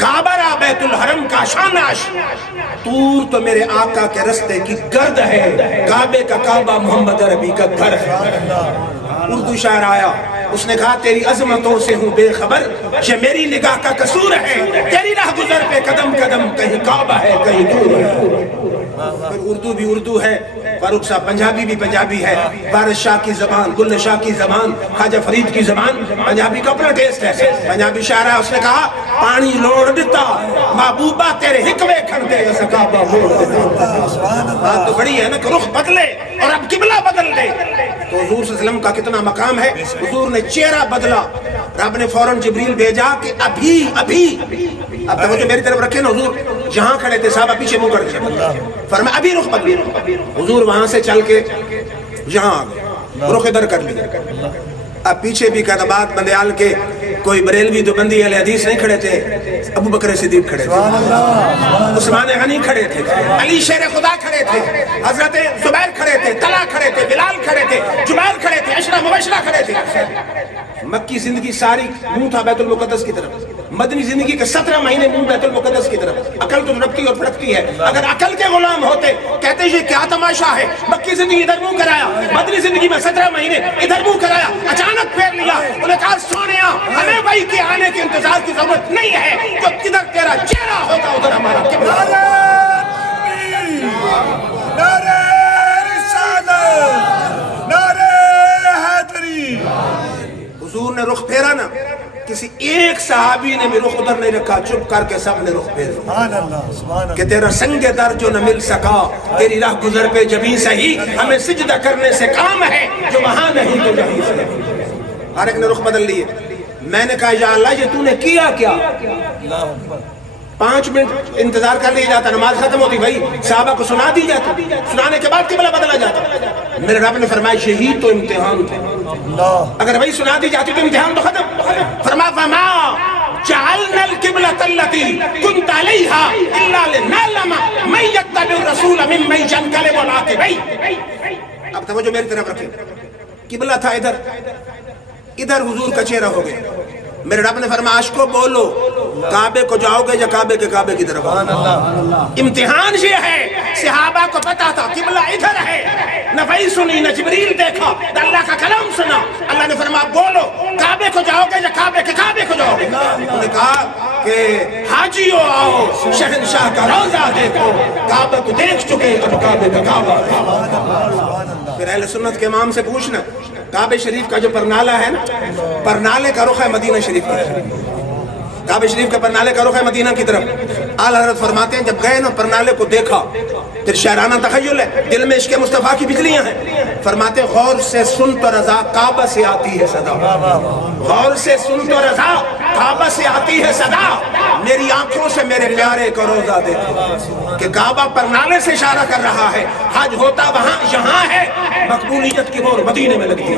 کعبہ را بیت الحرم کا شانش، تور تو میرے آقا کے رستے کی گرد ہے، کعبے کا کعبہ محمد عربی کا گھر ہے۔ اردو شاعر آیا، اس نے کہا تیری عظمتوں سے ہوں بے خبر، یہ میری نگاہ کا قصور ہے، تیری راہ گزر پہ قدم قدم کہیں کعبہ ہے کہیں دور ہے۔ پھر اردو بھی اردو ہے، فاروق صاحب پنجابی بھی پنجابی ہے، وارث شاہ کی زبان، گل شاہ کی زبان، خواجہ فرید کی زبان، پنجابی کا اپنا ٹیسٹ ہے۔ پنجابی شاعر ہے، اس نے کہا پانی لوڑ دیتا محبوبہ تیرے حکمے کھڑتے سکابہ موڑ دیتا۔ بات تو بڑی ہے نا کہ رخ بدلے اور اب قبلہ بدل دے، تو حضور صلی اللہ علیہ وسلم کا کتنا مقام ہے۔ حضور نے چہرہ بدلا، رب نے فوراً جبریل بھیجا کہ ابھی اب توجہ میری طرف رکھے نا، حضور جہاں کھڑے تھے صحابہ پیچھے منہ کر کے فرمایا ابھی رخ بدلی، حضور وہاں سے چل کے یہاں رخ ادھر کر لیا۔ اب پیچھے بھی قدمات بندیال کے کوئی بریلوی تو بندی اہل حدیث نہیں کھڑے تھے، ابو بکر صدیق کھڑے تھے، عثمان غنی کھڑے تھے، علی شیر خدا کھڑے تھے، حضرت زبیر کھڑے تھے، طلحہ کھڑے تھے، بلال کھڑے تھے، جبیر کھڑے تھے، عشرہ مبشرہ کھڑے تھے۔ مکی زندگی ساری منہ تھا بیت المقدس کی طرف، مدنی زندگی کے 17 مہینے منہ بیت المقدس کی طرف۔ عقل تو ربتی اور پھڑکتی ہے، اگر عقل کے غلام ہوتے کہتے یہ کیا تماشا ہے، مکی زندگی ادھر منہ کرایا، مدنی زندگی میں 17 مہینے ادھر منہ کرایا، اچانک پھیر لیا، انہیں کہا سونیا ہمیں بھائی کے آنے کے انتظار کی ضرورت نہیں ہے، جو کدھر تیرا چہرہ ہوگا ادھر ہمارا قبلہ۔ نعرہ رسالت، نعرہ حیدری۔ حضور نے رخ پھیرا نا، کسی ایک صحابی نے بھی رخ ادھر نہیں رکھا، چپ کر کے سب نے رخ پھیرا کہ تیرا سنگ در جو نہ مل سکا، تیری راہ گزر پہ جبیں سہی، ہمیں سجدہ کرنے سے کام ہے، جو وہاں نہیں تو جہیں سے۔ ہر ایک نے رخ بدل لیے۔ میں نے کہا یا اللہ یہ تو نے کیا کیا؟ 5 منٹ انتظار کر لیا جاتا، نماز ختم ہوتی، بھائی صحابہ کو سنا دی جاتی، سنانے کے بعد قبلہ بدلا جاتا۔ میرے رب نے فرمایا یہی تو امتحان تھے، اگر وہی سنا دی جاتی تو امتحان تو ختم۔ فرمایا فما جعلنا القبلة التي كنت عليها إلا لنعلم من يتبع الرسول ممن ينقلب على عقبيه۔ اب توجہ میری طرف رکھیں، قبلہ تھا ادھر حضور کا چہرہ ہو گیا، میرے رب نے فرمایا عاشقو بولو کعبے کو جاؤ گے یا کعبے کے کعبے کی طرف؟ امتحان یہ ہے، صحابہ کو پتا تھا قبلہ ادھر ہے، نہ وحی سنی نہ جبریل دیکھا نہ اللہ کا کلام سنا، اللہ نے فرمایا بولو کعبے کو جاؤ گے یا کعبے کے کعبے کو جاؤ گے؟ انہوں نے کہا کہ حاجیو آؤ شہنشاہ کا روضہ دیکھو، کعبے کو دیکھ چکے اب کعبے کا کعبہ۔ پھر اہل سنت کے امام سے پوچھنا، کعبہ شریف کا جو پرنالہ ہے نا، پرنالے کا رخ ہے مدینہ شریف کی طرف، کعبہ شریف کا پرنالے کا رخ ہے مدینہ کی طرف۔ اعلیٰ حضرت فرماتے ہیں جب گئے نا پرنالے کو دیکھا، پھر شاعرانہ تخیل ہے، دل میں عشق مصطفیٰ کی بجلیاں ہیں، فرماتے ہیں غور سے سن تو رضا کعبہ سے آتی ہے صدا، غور سے سن تو رضا کعبہ سے آتی ہے صدا، میری آنکھوں سے میرے پیارے کو روضہ دیکھو، کہ کعبہ پرنالے سے اشارہ کر رہا ہے، حج ہوتا وہاں یہاں ہے، مقبولیت کی مور مدینے میں لگتی ہے۔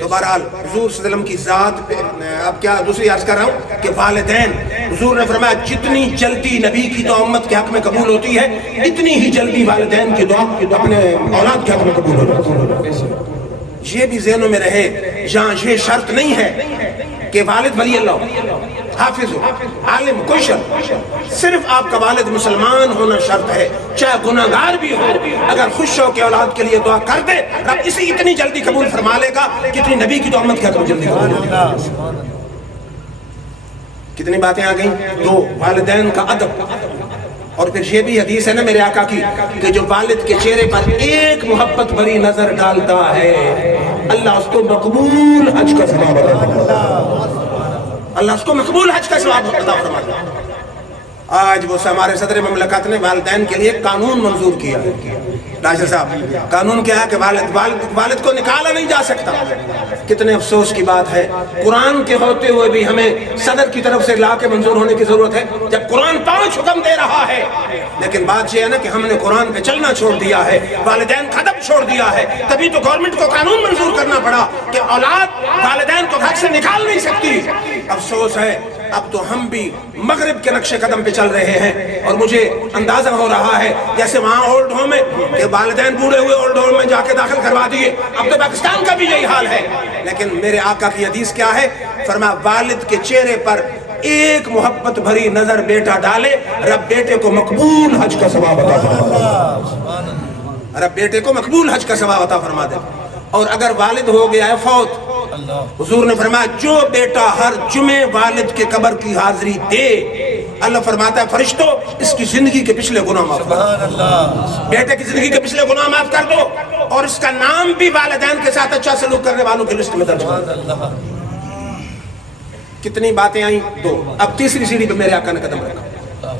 تو بہرحال حضور صلی اللہ علیہ وسلم کی ذات پہ اب کیا دوسری عرض کر رہا ہوں کہ والدین، حضور نے فرمایا جتنی جلدی نبی کی دعا امت کے حق میں قبول ہوتی ہے اتنی ہی جلدی والدین کی دعا اپنے اولاد کے حق میں قبول ہوتی ہے۔ یہ بھی ذہنوں میں رہے، جہاں یہ شرط نہیں ہے کہ والد ولی اللہ ہو، حافظ ہو، عالم، کوئی شرط، صرف آپ کا والد مسلمان ہونا شرط ہے، چاہے گناہگار بھی ہو، اگر خوش ہو کہ اولاد کے لیے دعا کر دے رب اسے اتنی جلدی قبول فرما لے گا کتنی نبی کی دعا امت کے حق میں جلدی قبول ہوگا۔ کتنی باتیں آ گئیں؟ دو، والدین کا ادب، اور پھر یہ بھی حدیث ہے نا میرے آقا کی کہ جو والد کے چہرے پر ایک محبت بھری نظر ڈالتا ہے اللہ اس کو مقبول حج کا ثواب عطا فرماتا ہے، اللہ اس کو مقبول حج کا ثواب عطا فرماتا ہے۔ آج وہ ہمارے صدر مملکت نے والدین کے لیے قانون منظور کیا ہے، راشد صاحب قانون کیا ہے کہ والد کو نکالا نہیں جا سکتا۔ کتنے افسوس کی بات ہے، قرآن کے ہوتے ہوئے بھی ہمیں صدر کی طرف سے لا کے منظور ہونے کی ضرورت ہے، جب قرآن 5 حکم دے رہا ہے، لیکن بات یہ ہے نا کہ ہم نے قرآن پہ چلنا چھوڑ دیا ہے، والدین کا ادب چھوڑ دیا ہے، تبھی تو گورنمنٹ کو قانون منظور کرنا پڑا کہ اولاد والدین کو گھر سے نکال نہیں سکتی۔ افسوس ہے اب تو ہم بھی مغرب کے نقش قدم پہ چل رہے ہیں، اور مجھے اندازہ ہو رہا ہے جیسے وہاں اولڈ ہوم میں کہ والدین بوڑھے ہوئے اولڈ ہوم میں جا کے داخل کروا دیے، اب تو پاکستان کا بھی یہی حال ہے۔ لیکن میرے آقا کی حدیث کیا ہے؟ فرمایا والد کے چہرے پر ایک محبت بھری نظر بیٹا ڈالے رب بیٹے کو مقبول حج کا ثواب عطا فرما دے، رب بیٹے کو مقبول حج کا ثواب عطا فرما دے۔ اور اگر والد ہو گیا ہے فوت، حضور نے فرمایا جو بیٹا ہر جمعے والد کے قبر کی حاضری دے اللہ فرماتا ہے فرشتوں اس کی زندگی کے پچھلے گناہ معاف کر دو، بیٹے کی زندگی کے پچھلے گناہ معاف کر دو، اور اس کا نام بھی والدین کے ساتھ اچھا سلوک کرنے والوں کی لسٹ میں درج کر دو۔ کتنی باتیں آئیں؟ 2۔ اب تیسری سیڑھی پہ میرے آقا نے قدم رکھا،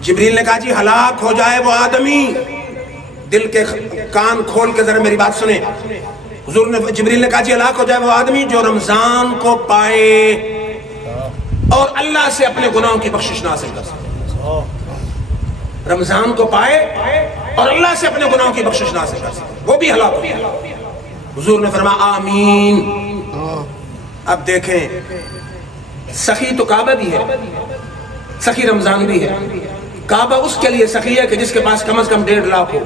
جبریل نے کہا جی ہلاک ہو جائے وہ آدمی، دل کے کان کھول کے ذرا میری بات سنیں، حضور نے جبریل نے کہا جی ہلاک ہو جائے وہ آدمی جو رمضان کو پائے اور اللہ سے اپنے گناہوں کی بخشش نہ حاصل کر سکے، رمضان کو پائے اور اللہ سے اپنے گناہوں کی بخشش نہ حاصل کر سکے، وہ بھی ہلاک ہو۔ حضور نے فرمایا آمین۔ اب دیکھیں سخی تو کعبہ بھی ہے، سخی رمضان بھی ہے، کعبہ اس کے لیے سخی ہے کہ جس کے پاس کم از کم 1.5 لاکھ ہو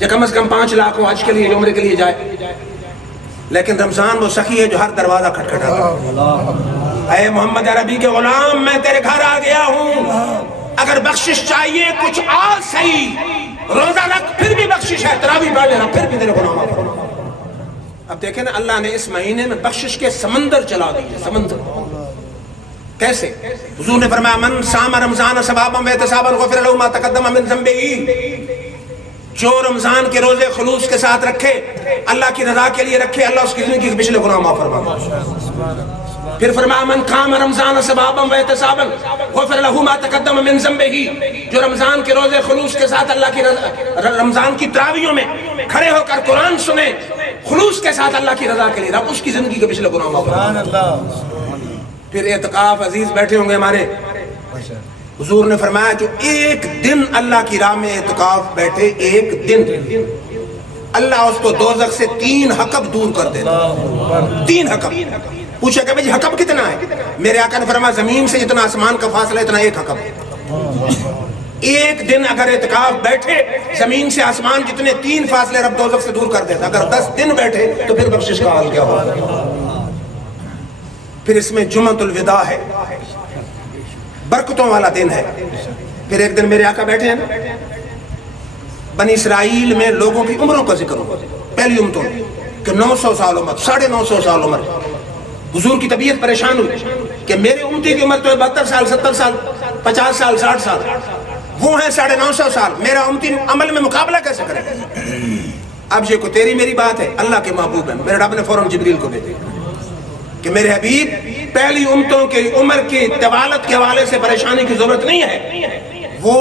یا کم از کم 5 لاکھ ہو حج کے لیے عمرے کے لیے جائے، لیکن رمضان وہ سخی ہے جو ہر دروازہ کھٹکھٹاتا ہے۔ اے محمد عربی کے غلام میں تیرے گھر آ گیا ہوں، اگر بخشش چاہیے کچھ آ صحیح، روزہ رکھ پھر بھی بخشش ہے، تراویح پڑھ لینا پھر بھی تیرے گناہ معاف ہوں۔ اب دیکھیں نا اللہ نے اس مہینے میں بخشش کے سمندر چلا دیے، سمندر کیسے؟ حضور نے فرمایا من صام رمضان ثوابا واحتسابا غفر له ما تقدم من ذنبه، جو رمضان کے روزے خلوص کے ساتھ رکھے، اللہ کی رضا کے لیے رکھے، اللہ اس کی زندگی کے پچھلے گناہ معاف فرماتا۔ پھر فرمایا من قام رمضان ثوابا واحتسابا غفر له ما تقدم من ذنبه، جو رمضان کے روزے خلوص کے ساتھ اللہ کی رضا، رمضان کی تراویحوں میں کھڑے ہو کر قرآن سنے خلوص کے ساتھ اللہ کی رضا کے لیے، رب اس کی زندگی کے پچھلے گناہ معاف فرماتا۔ پھر اعتکاف عزیز بیٹھے ہوں گے ہمارے، حضور نے فرمایا جو ایک دن اللہ کی راہ میں اعتکاف بیٹھے، ایک دن، اللہ اس کو دوزخ سے 3 حقب دور کر دیتا. 3 حقب. پوچھا کہ بھئی حقب کتنا ہے؟ میرے آقا نے فرمایا زمین سے جتنا آسمان کا فاصلہ اتنا 1 حقب. ایک دن اگر اعتکاف بیٹھے، زمین سے آسمان جتنے 3 فاصلے رب دوزخ سے دور کر دیتا. اگر 10 دن بیٹھے تو پھر بخشش کا حال کیا ہوگا. پھر اس میں جمعۃ الوداع ہے، برکتوں والا دن ہے. پھر ایک دن میرے آقا بیٹھے ہیں نا، بنی اسرائیل میں لوگوں کی عمروں کا ذکر ہوا. پہلی امتوں کہ 900 سال عمر، 950 سال عمر. حضور کی طبیعت پریشان ہوئی کہ میرے امتی کی عمر تو 72 سال، 70 سال، 50 سال، 60 سال، وہ ہیں 950 سال. میرا امتی عمل میں مقابلہ کیسے کرے؟ اب یہ کو تیری میری بات ہے، اللہ کے محبوب ہیں. میرے رب نے فوراً جبریل کو بھیجا کہ میرے حبیب پہلی امتوں کی عمر کی طوالت کے حوالے سے پریشانی کی ضرورت نہیں ہے. وہ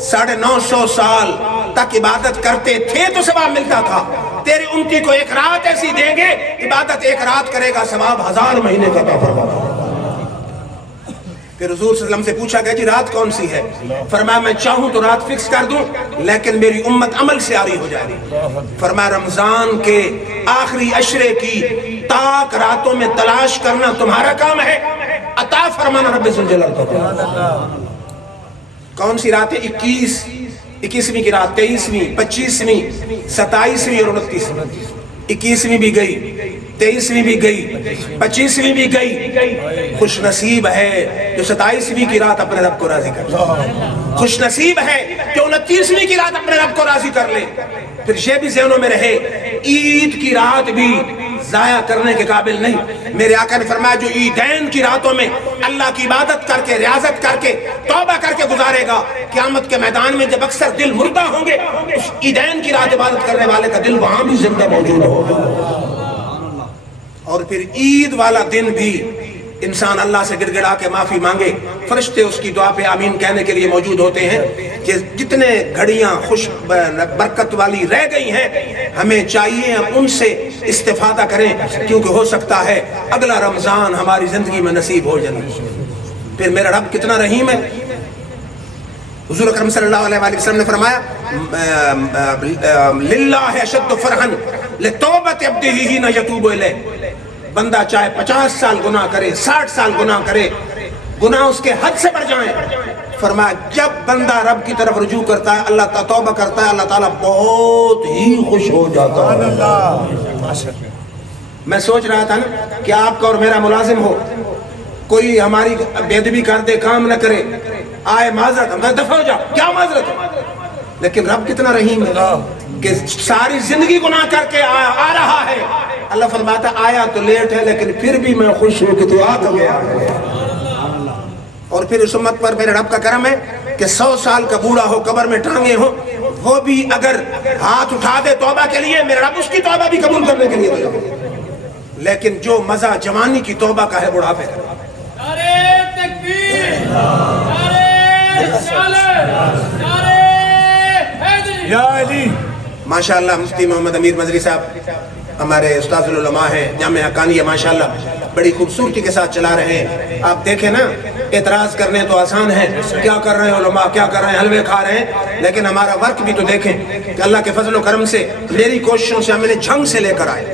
950 سال تک عبادت کرتے تھے تو ثواب ملتا تھا. تیری امتی کو 1 رات ایسی دیں گے، عبادت 1 رات کرے گا، ثواب 1000 مہینے کا عطا فرمانا. پھر حضور صلی اللہ علیہ وسلم سے پوچھا گیا جی رات کون سی ہے؟ فرمایا میں چاہوں تو رات فکس کر دوں لیکن میری امت عمل سے آری ہو جائے. فرمایا رمضان کے آخری عشرے کی تاک راتوں میں تلاش کرنا تمہارا کام ہے، عطا فرمانا رب ذوالجلال کا. کون سی رات ہے؟ 21ویں کی رات، 23ویں، 25ویں، 27ویں اور 29ویں. 21ویں بھی گئی، 23ویں بھی گئی، 25ویں بھی گئی. خوش نصیب ہے جو 27ویں کی رات اپنے رب کو راضی کر لے. خوش نصیب ہے جو 29ویں کی رات اپنے رب کو راضی کر لے. پھر یہ بھی ذہنوں میں رہے عید کی رات بھی ضائع کرنے کے قابل نہیں. میرے آقا نے فرمایا جو عیدین کی راتوں میں اللہ کی عبادت کر کے، ریاضت کر کے، توبہ کر کے گزارے گا، قیامت کے میدان میں جب اکثر دل مردہ ہوں گے، اس عیدین کی رات عبادت کرنے والے کا دل وہاں بھی زندہ موجود ہوگا. اور پھر عید والا دن بھی انسان اللہ سے گڑ گڑا کے معافی مانگے، فرشتے اس کی دعا پہ آمین کہنے کے لیے موجود ہوتے ہیں. کہ جتنے گھڑیاں خوش برکت والی رہ گئی ہیں ہمیں چاہیے ہم ان سے استفادہ کریں، کیونکہ ہو سکتا ہے اگلا رمضان ہماری زندگی میں نصیب ہو جائے. پھر میرا رب کتنا رحیم ہے. حضور اکرم صلی اللہ علیہ وسلم نے فرمایا للہ اشد فرحن لتوبت عبدہ حین یتوب الیہ. بندہ چاہے 50 سال گناہ کرے، 60 سال گناہ کرے، گناہ اس کے حد سے بڑھ جائیں، فرمایا جب بندہ رب کی طرف رجوع کرتا ہے، اللہ تعالیٰ توبہ کرتا ہے، اللہ تعالیٰ بہت ہی خوش ہو جاتا ہے. میں سوچ رہا تھا نا کہ آپ کا اور میرا ملازم ہو، کوئی ہماری بے ادبی کر دے، کام نہ کرے، آئے معذرت، ہم دفع ہو جا، کیا معذرت ہے؟ لیکن رب کتنا رحیم ہے کہ ساری زندگی گناہ کر کے آ رہا ہے. اللہ فرماتا آیا تو لیٹ ہے لیکن پھر بھی میں خوش ہوں کہ تو آ گیا. اور پھر اس امت پر میرے رب کا کرم ہے کہ 100 سال کا بوڑھا ہو، قبر میں ٹانگے ہو، وہ بھی اگر ہاتھ اٹھا دے توبہ کے لیے، میرے رب اس کی توبہ بھی قبول کرنے کے لیے دے. لیکن جو مزہ جوانی کی توبہ کا ہے بڑھاپے کا. نعرہ تکبیر، نعرہ رسالت، نعرہ حیدری. یا علی. ماشاءاللہ مفتی محمد امیر مدری صاحب ہمارے استاذ العلماء ہیں، جامعہ حقانیہ ماشاءاللہ بڑی خوبصورتی کے ساتھ چلا رہے ہیں. آپ دیکھیں نا اعتراض کرنے تو آسان ہے، کیا کر رہے ہیں علماء، کیا کر رہے ہیں، حلوے کھا رہے ہیں، لیکن ہمارا ورک بھی تو دیکھیں کہ اللہ کے فضل و کرم سے میری کوششوں سے ہم نے جھنگ سے لے کر آئے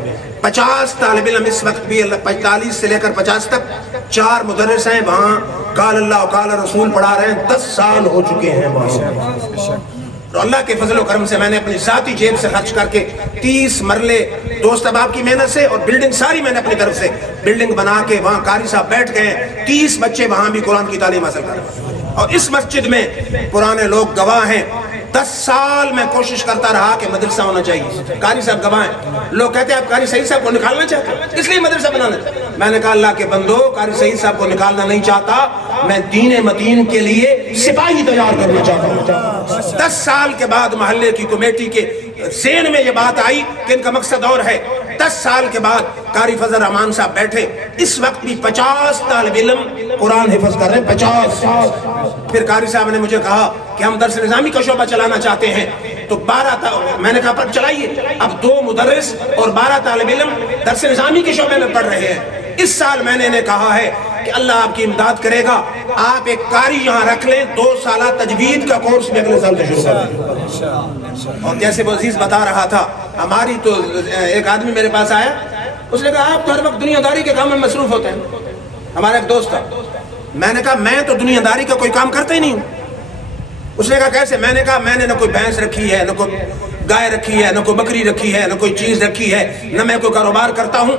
50 طالب علم اس وقت بھی 45 سے لے کر 50 تک 4 مدرس ہیں وہاں قال اللہ قال رسول پڑھا رہے ہیں. 10 سال ہو چکے ہیں وہاں. تو اللہ کے فضل و کرم سے میں نے اپنی ذاتی جیب سے خرچ کر کے 30 مرلے دوست احباب کی محنت سے اور بلڈنگ ساری میں نے اپنی طرف سے بلڈنگ بنا کے وہاں قاری صاحب بیٹھ گئے. 30 بچے وہاں بھی قرآن کی تعلیم حاصل کر رہے ہیں. اور اس مسجد میں پرانے لوگ گواہ ہیں. 10 سال میں کوشش کرتا رہا کہ مدرسہ ہونا چاہیے. قاری صاحب گواہ ہیں. لوگ کہتے ہیں آپ قاری سعید صاحب کو نکالنا چاہتے ہیں اس لیے مدرسہ بنانا چاہتے ہیں. میں نے کہا اللہ کے بندو، قاری سعید صاحب کو نکالنا نہیں چاہتا، میں دین متین کے لیے سپاہی تیار کرنا چاہتا ہوں. 10 سال کے بعد محلے کی کمیٹی کے ذہن میں یہ بات آئی کہ ان کا مقصد اور ہے. 10 سال کے بعد قاری فضل الرحمان صاحب بیٹھے. اس وقت بھی 50 طالب علم قرآن حفظ کر رہے ہیں. 50. پھر قاری صاحب نے مجھے کہا کہ ہم درس نظامی کا شعبہ چلانا چاہتے ہیں. تو 12 میں نے کہا پر چلائیے. اب 2 مدرس اور 12 طالب علم درس نظامی کے شعبے میں پڑھ رہے ہیں. اس سال میں نے انہیں کہا ہے کہ اللہ آپ کی امداد کرے گا. آپ ایک قاری یہاں رکھ لیں, 2 سالہ تجوید کا کورس بھی اگلے سال سے شروع کر دیں. اور جیسے وہ عزیز بتا رہا تھا, ہماری تو ایک آدمی میرے پاس آیا, اس نے کہا آپ تو ہر وقت دنیا داری کے کام میں مصروف ہوتے ہیں. ہمارا ایک دوست تھا, میں نے کہا میں تو دنیا داری کا کوئی کام کرتا ہی نہیں ہوں. اس نے کہا کیسے؟ میں نے کہا میں نے نہ کوئی بھینس رکھی ہے, نہ کوئی گائے رکھی ہے, نہ کوئی بکری رکھی ہے, نہ کوئی چیز رکھی ہے, نہ میں کوئی کاروبار کرتا ہوں.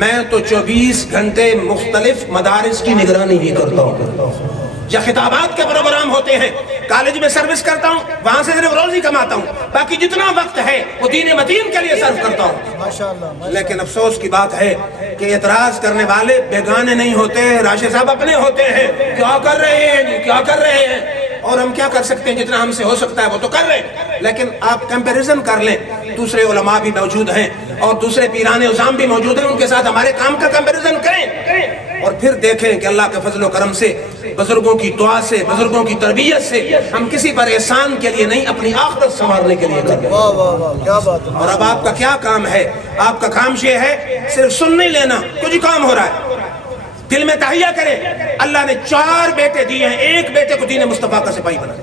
میں تو 24 گھنٹے مختلف مدارس کی نگرانی ہی کرتا ہوں. یا خطابات کے پروگرام ہوتے ہیں, کالج میں سروس کرتا ہوں, وہاں سے صرف روزی کماتا ہوں. باقی جتنا وقت ہے وہ دین متین کے لیے صرف کرتا ہوں. لیکن افسوس کی بات ہے کہ اعتراض کرنے والے بیگانے نہیں ہوتے, راشد صاحب اپنے ہوتے ہیں. کیا کر رہے ہیں جی, کیا کر رہے ہیں؟ اور ہم کیا کر سکتے ہیں؟ جتنا ہم سے ہو سکتا ہے وہ تو کر رہے ہیں. لیکن آپ کمپیریزن کر لیں, دوسرے علماء بھی موجود ہیں اور دوسرے پیران عظام بھی موجود ہیں, ان کے ساتھ ہمارے کام کا کمپیریزن کریں اور پھر دیکھیں کہ اللہ کے فضل و کرم سے, بزرگوں کی دعا سے, بزرگوں کی تربیت سے ہم کسی پر احسان کے لیے نہیں, اپنی آخرت سنوارنے کے لیے کر رہے ہیں. اور اب آپ کا کیا کام ہے؟ آپ کا کام یہ ہے صرف سن نہیں لینا, کچھ کام ہو رہا ہے, دل میں تہیہ کریں. اللہ نے 4 بیٹے دیے ہیں, ایک بیٹے کو دین مصطفیٰ کا سپاہی بنا.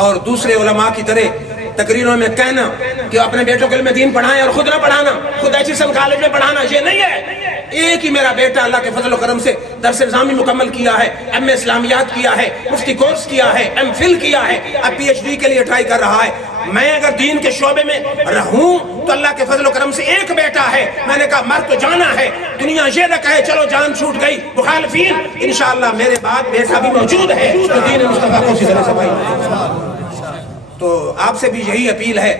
اور دوسرے علماء کی طرح تقریروں میں کہنا کہ اپنے بیٹوں کے علم دین پڑھائیں اور خود نہ پڑھانا, خود ایچیسن کالج میں پڑھانا, یہ نہیں ہے. ایک ہی میرا بیٹا اللہ کے فضل و کرم سے درس نظامی مکمل کیا ہے, ایم اے اسلامیات کیا ہے, مفتی کورس کیا ہے, ایم فل کیا ہے, اب پی ایچ ڈی کے لیے ٹرائی کر رہا ہے. میں اگر دین کے شعبے میں رہوں تو اللہ کے فضل و کرم سے ایک بیٹا ہے. میں نے کہا مر تو جانا ہے, دنیا یہ نہ کہے چلو جان چھوٹ گئی. مخالفین انشاءاللہ میرے بعد بیٹا بھی موجود ہے جو دین مصطفیٰ کو اسی طرح سے پائی. تو آپ سے بھی یہی اپیل ہے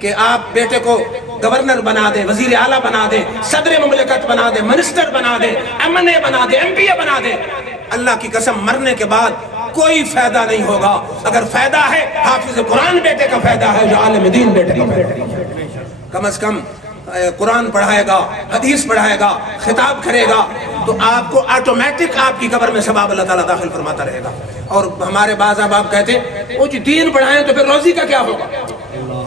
کہ آپ بیٹے کو گورنر بنا دیں, وزیر اعلیٰ بنا دیں, صدر مملکت بنا دیں, منسٹر بنا دیں, ایم اے بنا دیں, ایم پی اے بنا دیں. اللہ کی قسم مرنے کے بعد کوئی فائدہ نہیں ہوگا. اگر فائدہ ہے حافظ قرآن بیٹے کا فائدہ ہے, جو عالم دین بیٹے کا فائدہ ہے. کم از کم قرآن پڑھائے گا, حدیث پڑھائے گا, خطاب کرے گا, تو آپ کو آٹومیٹک آپ کی قبر میں ثواب اللہ تعالیٰ داخل فرماتا رہے گا. اور ہمارے بعض آپ کہتے ہیں وہ جی دین پڑھائیں تو پھر روزی کا کیا ہوگا؟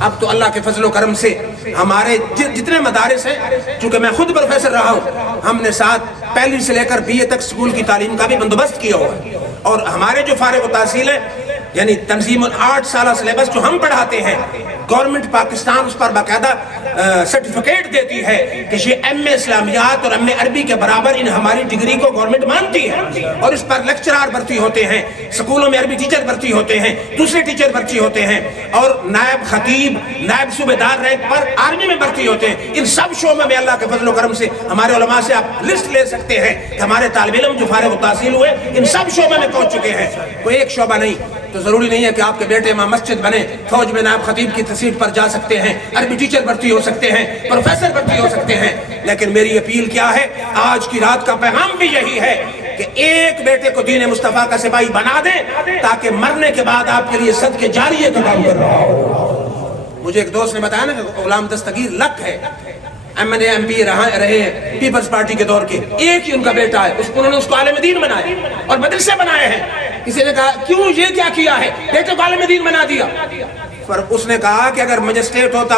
اب تو اللہ کے فضل و کرم سے ہمارے جتنے مدارس ہیں, چونکہ میں خود پروفیسر رہا ہوں, ہم نے ساتھ پہلی سے لے کر بی اے تک سکول کی تعلیم کا بھی بندوبست کیا ہوا ہے. اور ہمارے جو فارغ التحصیل ہیں, یعنی تنظیم 8 سالہ سلیبس جو ہم پڑھاتے ہیں, گورنمنٹ پاکستان اس پر باقاعدہ سرٹیفکیٹ دیتی ہے کہ یہ ایم اے اسلامیات اور ایم اے عربی کے برابر ان ہماری ڈگری کو گورنمنٹ مانتی ہے. اور اس پر لیکچرار بھرتی ہوتے ہیں, سکولوں میں عربی ٹیچر بھرتی ہوتے ہیں, دوسرے ٹیچر بھرتی ہوتے ہیں, اور نائب خطیب, نائب صوبیدار رینک پر آرمی میں بھرتی ہوتے ہیں. ان سب شعبوں میں اللہ کے فضل و کرم سے ہمارے علماء سے آپ لسٹ لے سکتے ہیں کہ ہمارے طالب علم جو فارغ التحصیل ہوئے ان سب شعبوں میں پہنچ چکے ہیں. کوئی ایک شعبہ نہیں. تو ضروری نہیں ہے کہ آپ کے بیٹے امام مسجد بنے, فوج میں نائب خطیب کی سیٹ پر جا سکتے ہیں, عربی ٹیچر بھرتی ہو سکتے ہیں, پروفیسر بھرتی ہو سکتے ہیں. لیکن میری اپیل کیا ہے, آج کی رات کا پیغام بھی یہی ہے کہ ایک بیٹے کو دین مصطفیٰ کا سپاہی بنا دیں تاکہ مرنے کے بعد آپ کے لیے صدقے جاریہ کا کام کر رہا ہو. مجھے ایک دوست نے بتایا نا کہ غلام دستگیر لک ہے, M N A M P رہے ہیں پیپلز پارٹی کے دور کے, ایک ہی ان کا بیٹا ہے, انہوں نے اس کو عالم دین بنایا اور مدرسے بنائے ہیں. کسی نے کہا کیوں یہ کیا کیا ہے, بیٹے کو عالم دین بنا دیا. پر اس نے کہا کہ اگر مجسٹریٹ ہوتا,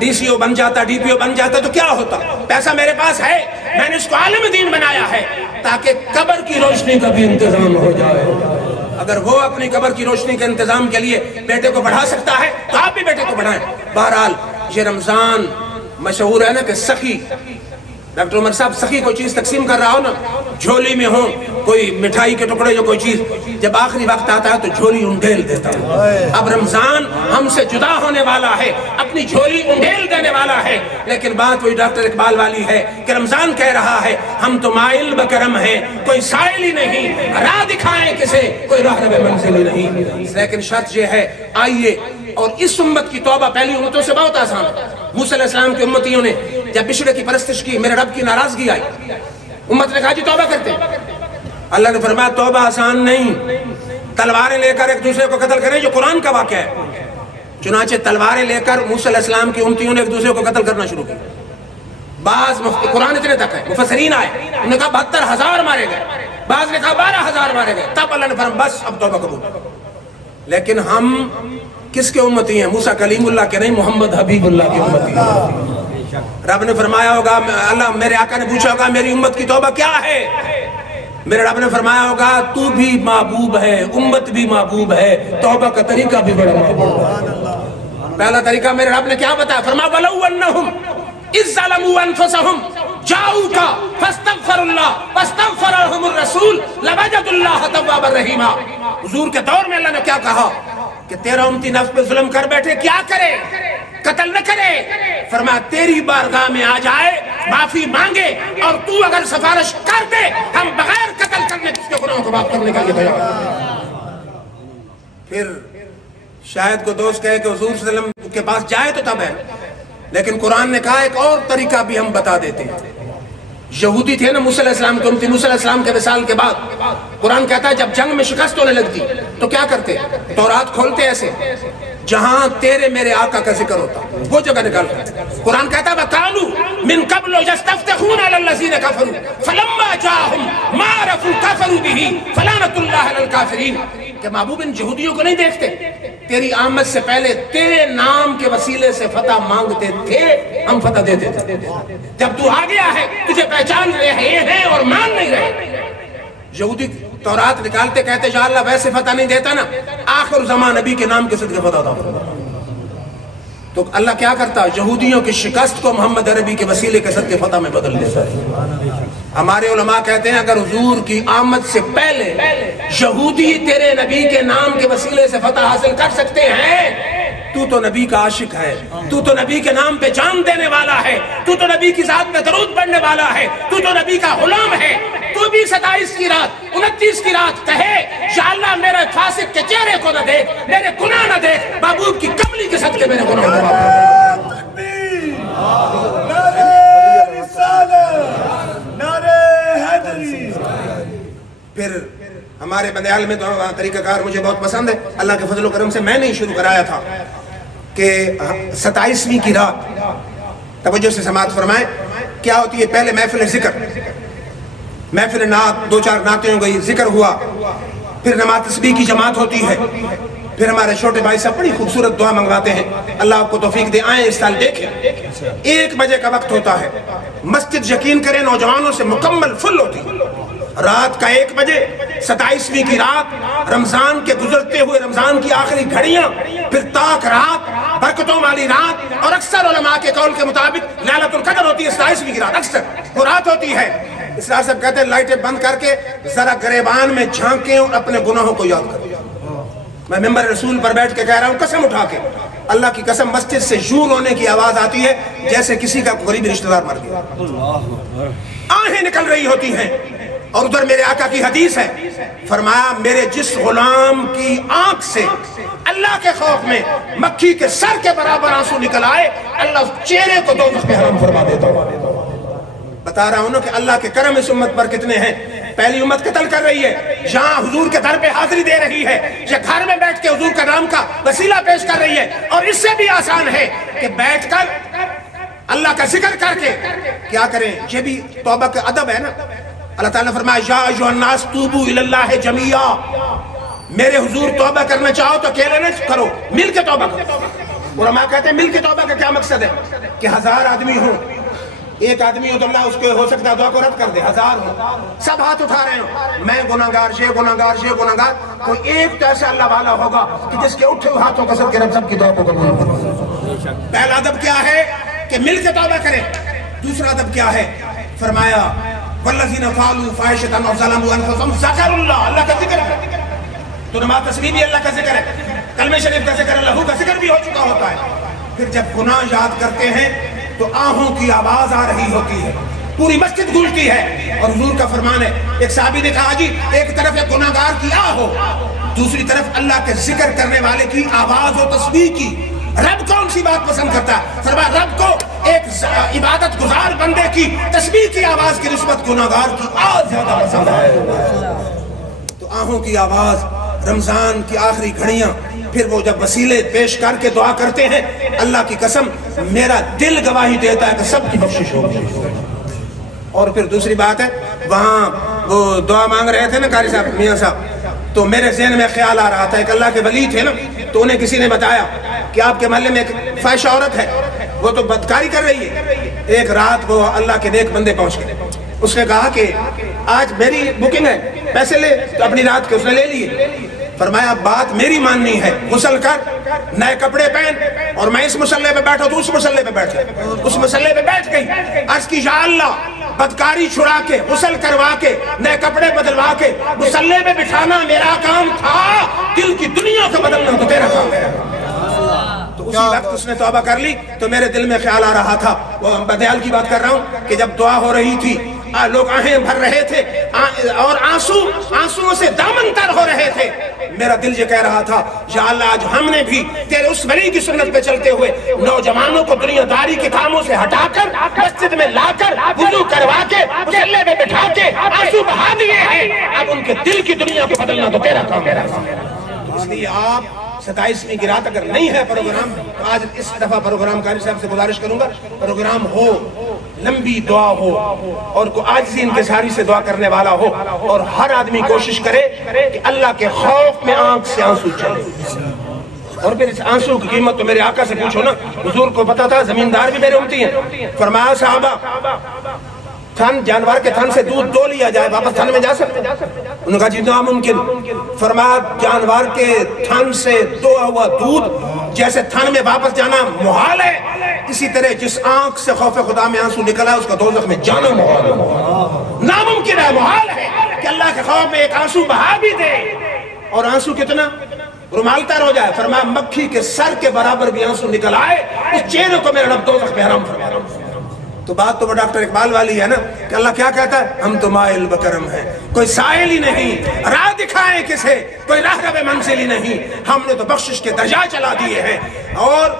ڈی سی او بن جاتا, ڈی پی او بن جاتا تو کیا ہوتا, پیسہ میرے پاس ہے, میں نے اس کو عالم دین بنایا ہے تاکہ قبر کی روشنی کا بھی انتظام ہو جائے. اگر وہ اپنی قبر کی روشنی کے انتظام کے لیے بیٹے کو بڑھا سکتا ہے تو آپ بھی بیٹے کو بڑھائیں. بہرحال یہ رمضان مشہور ہے نا کہ سخی, ڈاکٹر عمر صاحب سخی کوئی چیز تقسیم کر رہا ہو نا, جھولی میں ہو کوئی مٹھائی کے ٹکڑے یا کوئی چیز, جب آخری وقت آتا ہے تو جھولی انڈیل دیتا ہے. اب رمضان ہم سے جدا ہونے والا ہے, اپنی جھولی انڈیل دینے والا ہے. لیکن بات وہی ڈاکٹر اقبال والی ہے کہ رمضان کہہ رہا ہے ہم تو مائل بکرم ہیں, کوئی سائل ہی نہیں, راہ دکھائیں کسے, کوئی راہ رب منزل ہی نہیں. لیکن شرط یہ ہے آئیے, اور اس امت کی توبہ پہلی امتوں سے بہت آسان ہے. موسیٰ علیہ السلام کی امتیوں نے جب بشرے کی پرستش کی, میرے رب کی ناراضگی آئی, امت نے کہا جی توبہ کرتے ہیں. اللہ نے فرمایا توبہ آسان نہیں, تلواریں لے کر ایک دوسرے کو قتل کریں, جو قرآن کا واقعہ ہے. چنانچہ تلواریں لے کر موسیٰ علیہ السلام کی امتیوں نے ایک دوسرے کو قتل کرنا شروع کیا. بعض قرآن اتنے تک ہے, مفسرین آئے, انہوں نے کہا 72,000 مارے گئے, بعض نے کہا 12,000 مارے گئے. تب اللہ نے فرمایا بس اب توبہ قبول. لیکن ہم کس کے امتی ہیں؟ موسیٰ کلیم اللہ کے نہیں, محمد حبیب اللہ کی امتی ہیں. رب نے فرمایا ہوگا، اللہ میرے آقا نے پوچھا ہوگا میری امت کی توبہ کیا ہے؟ میرے رب نے فرمایا ہوگا تو بھی محبوب ہے، امت بھی محبوب ہے، توبہ کا طریقہ بھی بڑا محبوب ہے۔ پہلا طریقہ میرے رب نے کیا بتایا؟ فرمایا وَلَوْ أَنَّهُمْ إِذْ ظَلَمُوا أَنفُسَهُمْ جَاءُوكَ فَاسْتَغْفَرُوا اللَّهَ وَاسْتَغْفَرَ لَهُمُ الرَّسُولُ لَوَجَدُوا اللَّهَ تَوَّابًا رَحِيمًا۔ حضور کے دور میں اللہ نے کیا کہا کہ تیرا امتی نفس پہ ظلم کر بیٹھے، کیا کرے؟ قتل نہ کرے، فرمایا تیری بارگاہ میں آ جائے، معافی مانگے، اور تو اگر سفارش کر دے ہم بغیر قتل کرنے کس کے گناہوں کو معاف کرنے کا یہ تیار ہیں۔ پھر شاید کو دوست کہے کہ حضور صلی اللہ علیہ وسلم کے پاس جائے تو تب ہے، لیکن قرآن نے کہا ایک اور طریقہ بھی ہم بتا دیتے ہیں۔ یہودی تھے نا موسیٰ علیہ السلام کے امتی، موسیٰ علیہ السلام کے وصال کے بعد قرآن کہتا ہے جب جنگ میں شکست ہونے لگتی تو کیا کرتے؟ تورات کھولتے ایسے جہاں تیرے میرے آقا کا ذکر ہوتا، وہ جگہ نکالتے۔ قرآن کہتا ہے وَقَالُوا مِن قَبْلُ يَسْتَفْتِحُونَ عَلَى الَّذِينَ كَفَرُوا فَلَمَّا جَاءَهُمْ مَا عَرَفُوا كَفَرُوا بِهِ فَلَعْنَةُ اللَّهِ عَلَى الْكَافِرِينَ۔ کہ محبوب ان یہودیوں کو نہیں دیکھتے، تیری آمد سے پہلے تیرے نام کے وسیلے سے فتح مانگتے تھے، ہم فتح دیتے تھے، جب تو آ گیا ہے تجھے پہچان رہے ہیں اور مان نہیں رہے۔ یہودی تورات نکالتے کہتے یا اللہ ویسے فتح نہیں دیتا نا، آخر زمان نبی کے نام کے صدقے فتح تھا۔ تو اللہ کیا کرتا؟ یہودیوں کی شکست کو محمد عربی کے وسیلے کے صدقے فتح میں بدل دیتا ہے۔ ہمارے علماء کہتے ہیں اگر حضور کی آمد سے پہلے یہودی تیرے نبی کے نام کے وسیلے سے فتح حاصل کر سکتے ہیں، تو تو نبی کا عاشق ہے، تو تو نبی کے نام پہ جان دینے والا ہے، تو تو نبی کی ذات میں درود پڑھنے والا ہے، تو تو نبی کا غلام ہے، تو بھی 27 کی رات 29 کی رات کہے یا اللہ میرے فاسق کے چہرے کو نہ دیکھ، میرے گناہ نہ دیکھ، محبوب کی کملی کے صدقے میرے گناہ نہ دیکھ۔ پھر ہمارے بندیال میں تو طریقہ کار مجھے بہت پسند ہے، اللہ کے فضل و کرم سے میں نے شروع کرایا تھا کہ 27ویں کی رات توجہ سے سماعت فرمائیں کیا ہوتی ہے۔ پہلے محفل ذکر، محفل نعت، 2-4 نعتیں ہو گئی، ذکر ہوا، پھر نماز تسبیح کی جماعت ہوتی ہے، پھر ہمارے چھوٹے بھائی صاحب بڑی خوبصورت دعا منگواتے ہیں، اللہ آپ کو توفیق دے، آئیں اس سال دیکھیں۔ 1 بجے کا وقت ہوتا ہے، مسجد یقین کریں نوجوانوں سے مکمل فل ہوتی، رات کا 1 بجے 27ویں کی رات، رمضان کے گزرتے ہوئے رمضان کی آخری گھڑیاں، پھر تاک رات، برکتوں والی رات، اور اکثر علماء کے قول کے مطابق لیلۃ القدر ہوتی ہے 27ویں کی رات، اکثر وہ رات ہوتی ہے۔ اسرار صاحب کہتے ہیں لائٹیں بند کر کے ذرا گریبان میں جھانکیں اور اپنے گناہوں کو یاد کریں۔ میں ممبر رسول پر بیٹھ کے کہہ رہا ہوں قسم اٹھا کے، اللہ کی قسم مسجد سے یوں رونے کی آواز آتی ہے جیسے کسی کا غریبی رشتہ دار مر گیا، آہیں نکل رہی ہوتی ہیں۔ اور ادھر میرے آقا کی حدیث ہے، فرمایا میرے جس غلام کی آنکھ سے اللہ کے خوف میں مکھی کے سر کے برابر آنسو نکل آئے، اللہ اس چہرے کو دوزخ میں حرام فرما دیتا ہوں۔ بتا رہا ہوں نا کہ اللہ کے کرم اس امت پر کتنے ہیں۔ پہلی امت قتل کر رہی ہے، یہاں حضور کے در پہ حاضری دے رہی ہے، یا گھر میں بیٹھ کے حضور کا نام کا وسیلہ پیش کر رہی ہے، اور اس سے بھی آسان ہے کہ بیٹھ کر اللہ کا ذکر کر کے کیا کریں۔ یہ بھی توبہ کا ادب ہے نا۔ اللہ تعالیٰ نے فرمایا یا ایھا الناس توبوا الی اللہ جمیعا، میرے حضور توبہ کرنا چاہو تو اکیلے نہ کرو، مل کے توبہ کرو۔ علماء کہتے ہیں مل کے توبہ کا کیا مقصد ہے کہ 1000 آدمی ہوں، ایک آدمی ہو تو اللہ اس کو ہو سکتا ہے دعا کو رد کر دے، 1000 ہوں سب ہاتھ اٹھا رہے ہوں، میں گناہگار، یہ گناہگار، یہ گناہگار، کوئی ایک تو ایسا اللہ والا ہوگا کہ جس کے اٹھے ہوئے ہاتھوں کا صدقے رب سب کی دعا کو قبول کرے۔ پہلا ادب کیا ہے کہ مل کے توبہ کریں۔ دوسرا ادب کیا ہے؟ فرمایا والذین فعلوا فاحشۃ او ظلموا انفسهم ذکروا اللہ، اللہ کا ذکر ہے تو نماز تسبیح بھی اللہ کا ذکر ہے، کلمہ شریف کا ذکر، اللہ کا ذکر بھی ہو چکا ہوتا ہے۔ پھر جب گناہ یاد کرتے ہیں تو آہوں کی آواز آ رہی ہوتی ہے، پوری مسجد گونجتی ہے، اور حضور کا فرمان ہے، ایک صحابی نے کہا جی ایک طرف ایک گناہگار کی آہ ہو، دوسری طرف اللہ کے ذکر کرنے والے کی آواز ہو تسبیح کی، رب کون سی بات پسند کرتا ہے؟ فرمایا رب کو ایک عبادت گزار بندے کی تسبیح کی آواز کی نسبت گناہگار کی آواز زیادہ پسند ہے۔ تو آہوں کی آواز، رمضان کی آخری گھڑیاں، پھر وہ جب وسیلے پیش کر کے دعا کرتے ہیں، اللہ کی قسم میرا دل گواہی دیتا ہے کہ سب کی بخشش ہوگی۔ اور پھر دوسری بات ہے، وہاں وہ دعا مانگ رہے تھے نا قاری صاحب، میاں صاحب، تو میرے ذہن میں خیال آ رہا تھا ایک اللہ کے ولی تھے نا، تو انہیں کسی نے بتایا کہ آپ کے محلے میں ایک فاحشہ عورت ہے، وہ تو بدکاری کر رہی ہے، ایک رات وہ اللہ کے نیک بندے پہنچ گئے. اس نے کہا کہ آج میری بکنگ ہے, پیسے لے. تو اپنی رات کے اس نے لے لیے. فرمایا بات میری ماننی ہے, غسل کر, نئے کپڑے پہن, اور میں اس مسلح پہ بیٹھا تو اس مسلح پہ بیٹھ گئی. اس مسلح پہ بیٹھ گئی. عرض کی یا اللہ, بدکاری چھڑا کے, غسل کروا کے, نئے کپڑے بدلوا کے مسلح پہ بٹھانا میرا کام تھا, دل کی دنیا کو بدلنا تو تیرا کام ہے. تو اسی وقت اس نے توبہ کر لی. تو میرے دل میں خیال آ رہا تھا, وہ بدیال کی بات کر رہا ہوں, کہ جب دعا ہو رہی تھی لوگ آہیں بھر رہے تھے اور آنسوؤں سے دامن تر ہو رہے تھے, میرا دل یہ کہہ رہا تھا یا اللہ آج ہم نے بھی تیرے اس ولی کی سنت پہ چلتے ہوئے نوجوانوں کو دنیا داری کے کاموں سے ہٹا کر مسجد میں لا کر وضو کروا کے مسلح میں بٹھا کے آنسو بہا دیے ہیں, اب ان کے دل کی دنیا کو بدلنا تو تیرا کام ہے. اس لیے آپ 27ویں کی رات اگر نہیں ہے پروگرام, تو آج اس دفعہ پروگرام کاری صاحب سے گزارش کروں گا پروگرام ہو, لمبی دعا ہو, اور کو عاجزی انکساری سے دعا کرنے والا ہو, اور ہر آدمی کوشش کرے کہ اللہ کے خوف میں آنکھ سے آنسو چلے. اور پھر اس آنسو کی قیمت تو میرے آقا سے پوچھو نا, حضور کو پتا تھا زمیندار بھی میرے امتی ہیں. فرمایا صحابہ تھن, جانور کے تھن سے دودھ دو لیا جائے, واپس تھن میں جا سکتے؟ انہوں نے کہا جی ناممکن. فرمایا جانور کے تھن سے دوا ہوا دودھ جیسے تھن میں واپس جانا محال ہے, اسی طرح جس آنکھ سے خوف خدا میں آنسو نکلا ہے اس کا دوزخ میں جانا محال ہے. ناممکن ہے, محال ہے کہ اللہ کے خوف میں ایک آنسو بہا بھی دے, اور آنسو کتنا رومال تر ہو جائے. فرمایا مکھی کے سر کے برابر بھی آنسو نکل آئے, اس چہرے کو میرا رب دوزخ میں حرام فرما رہا ہوں. تو بات تو وہ ڈاکٹر اقبال والی ہے نا, کہ اللہ کیا کہتا ہے, ہم تو مائل بکرم ہیں, کوئی سائل ہی نہیں, راہ دکھائیں کسے, کوئی راہ رب منزل ہی نہیں. ہم نے تو بخشش کے درجہ چلا دیے ہیں اور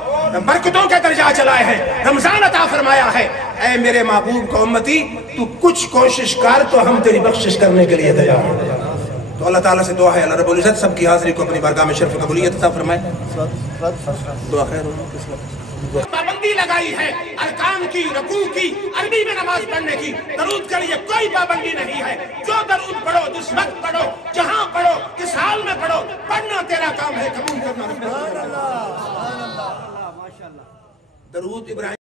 برکتوں کے درجہ چلائے ہیں, رمضان عطا فرمایا ہے. اے میرے محبوب کا امتی, تو کچھ کوشش کر تو ہم تیری بخشش کرنے کے لیے تیار ہیں. تو اللہ تعالیٰ سے دعا ہے اللہ رب العزت سب کی حاضری کو اپنی بارگاہ میں شرف قبولیت عطا فرمائے. دعا خیر ہو. پابندی لگائی ہے ارکان کی, رکوع کی, عربی میں نماز پڑھنے کی. درود کے لیے کوئی پابندی نہیں ہے, جو درود پڑھو, جس وقت پڑھو, جہاں پڑھو, کس حال میں پڑھو, پڑھنا تیرا کام ہے, قبول کرنا. درود ابراہیم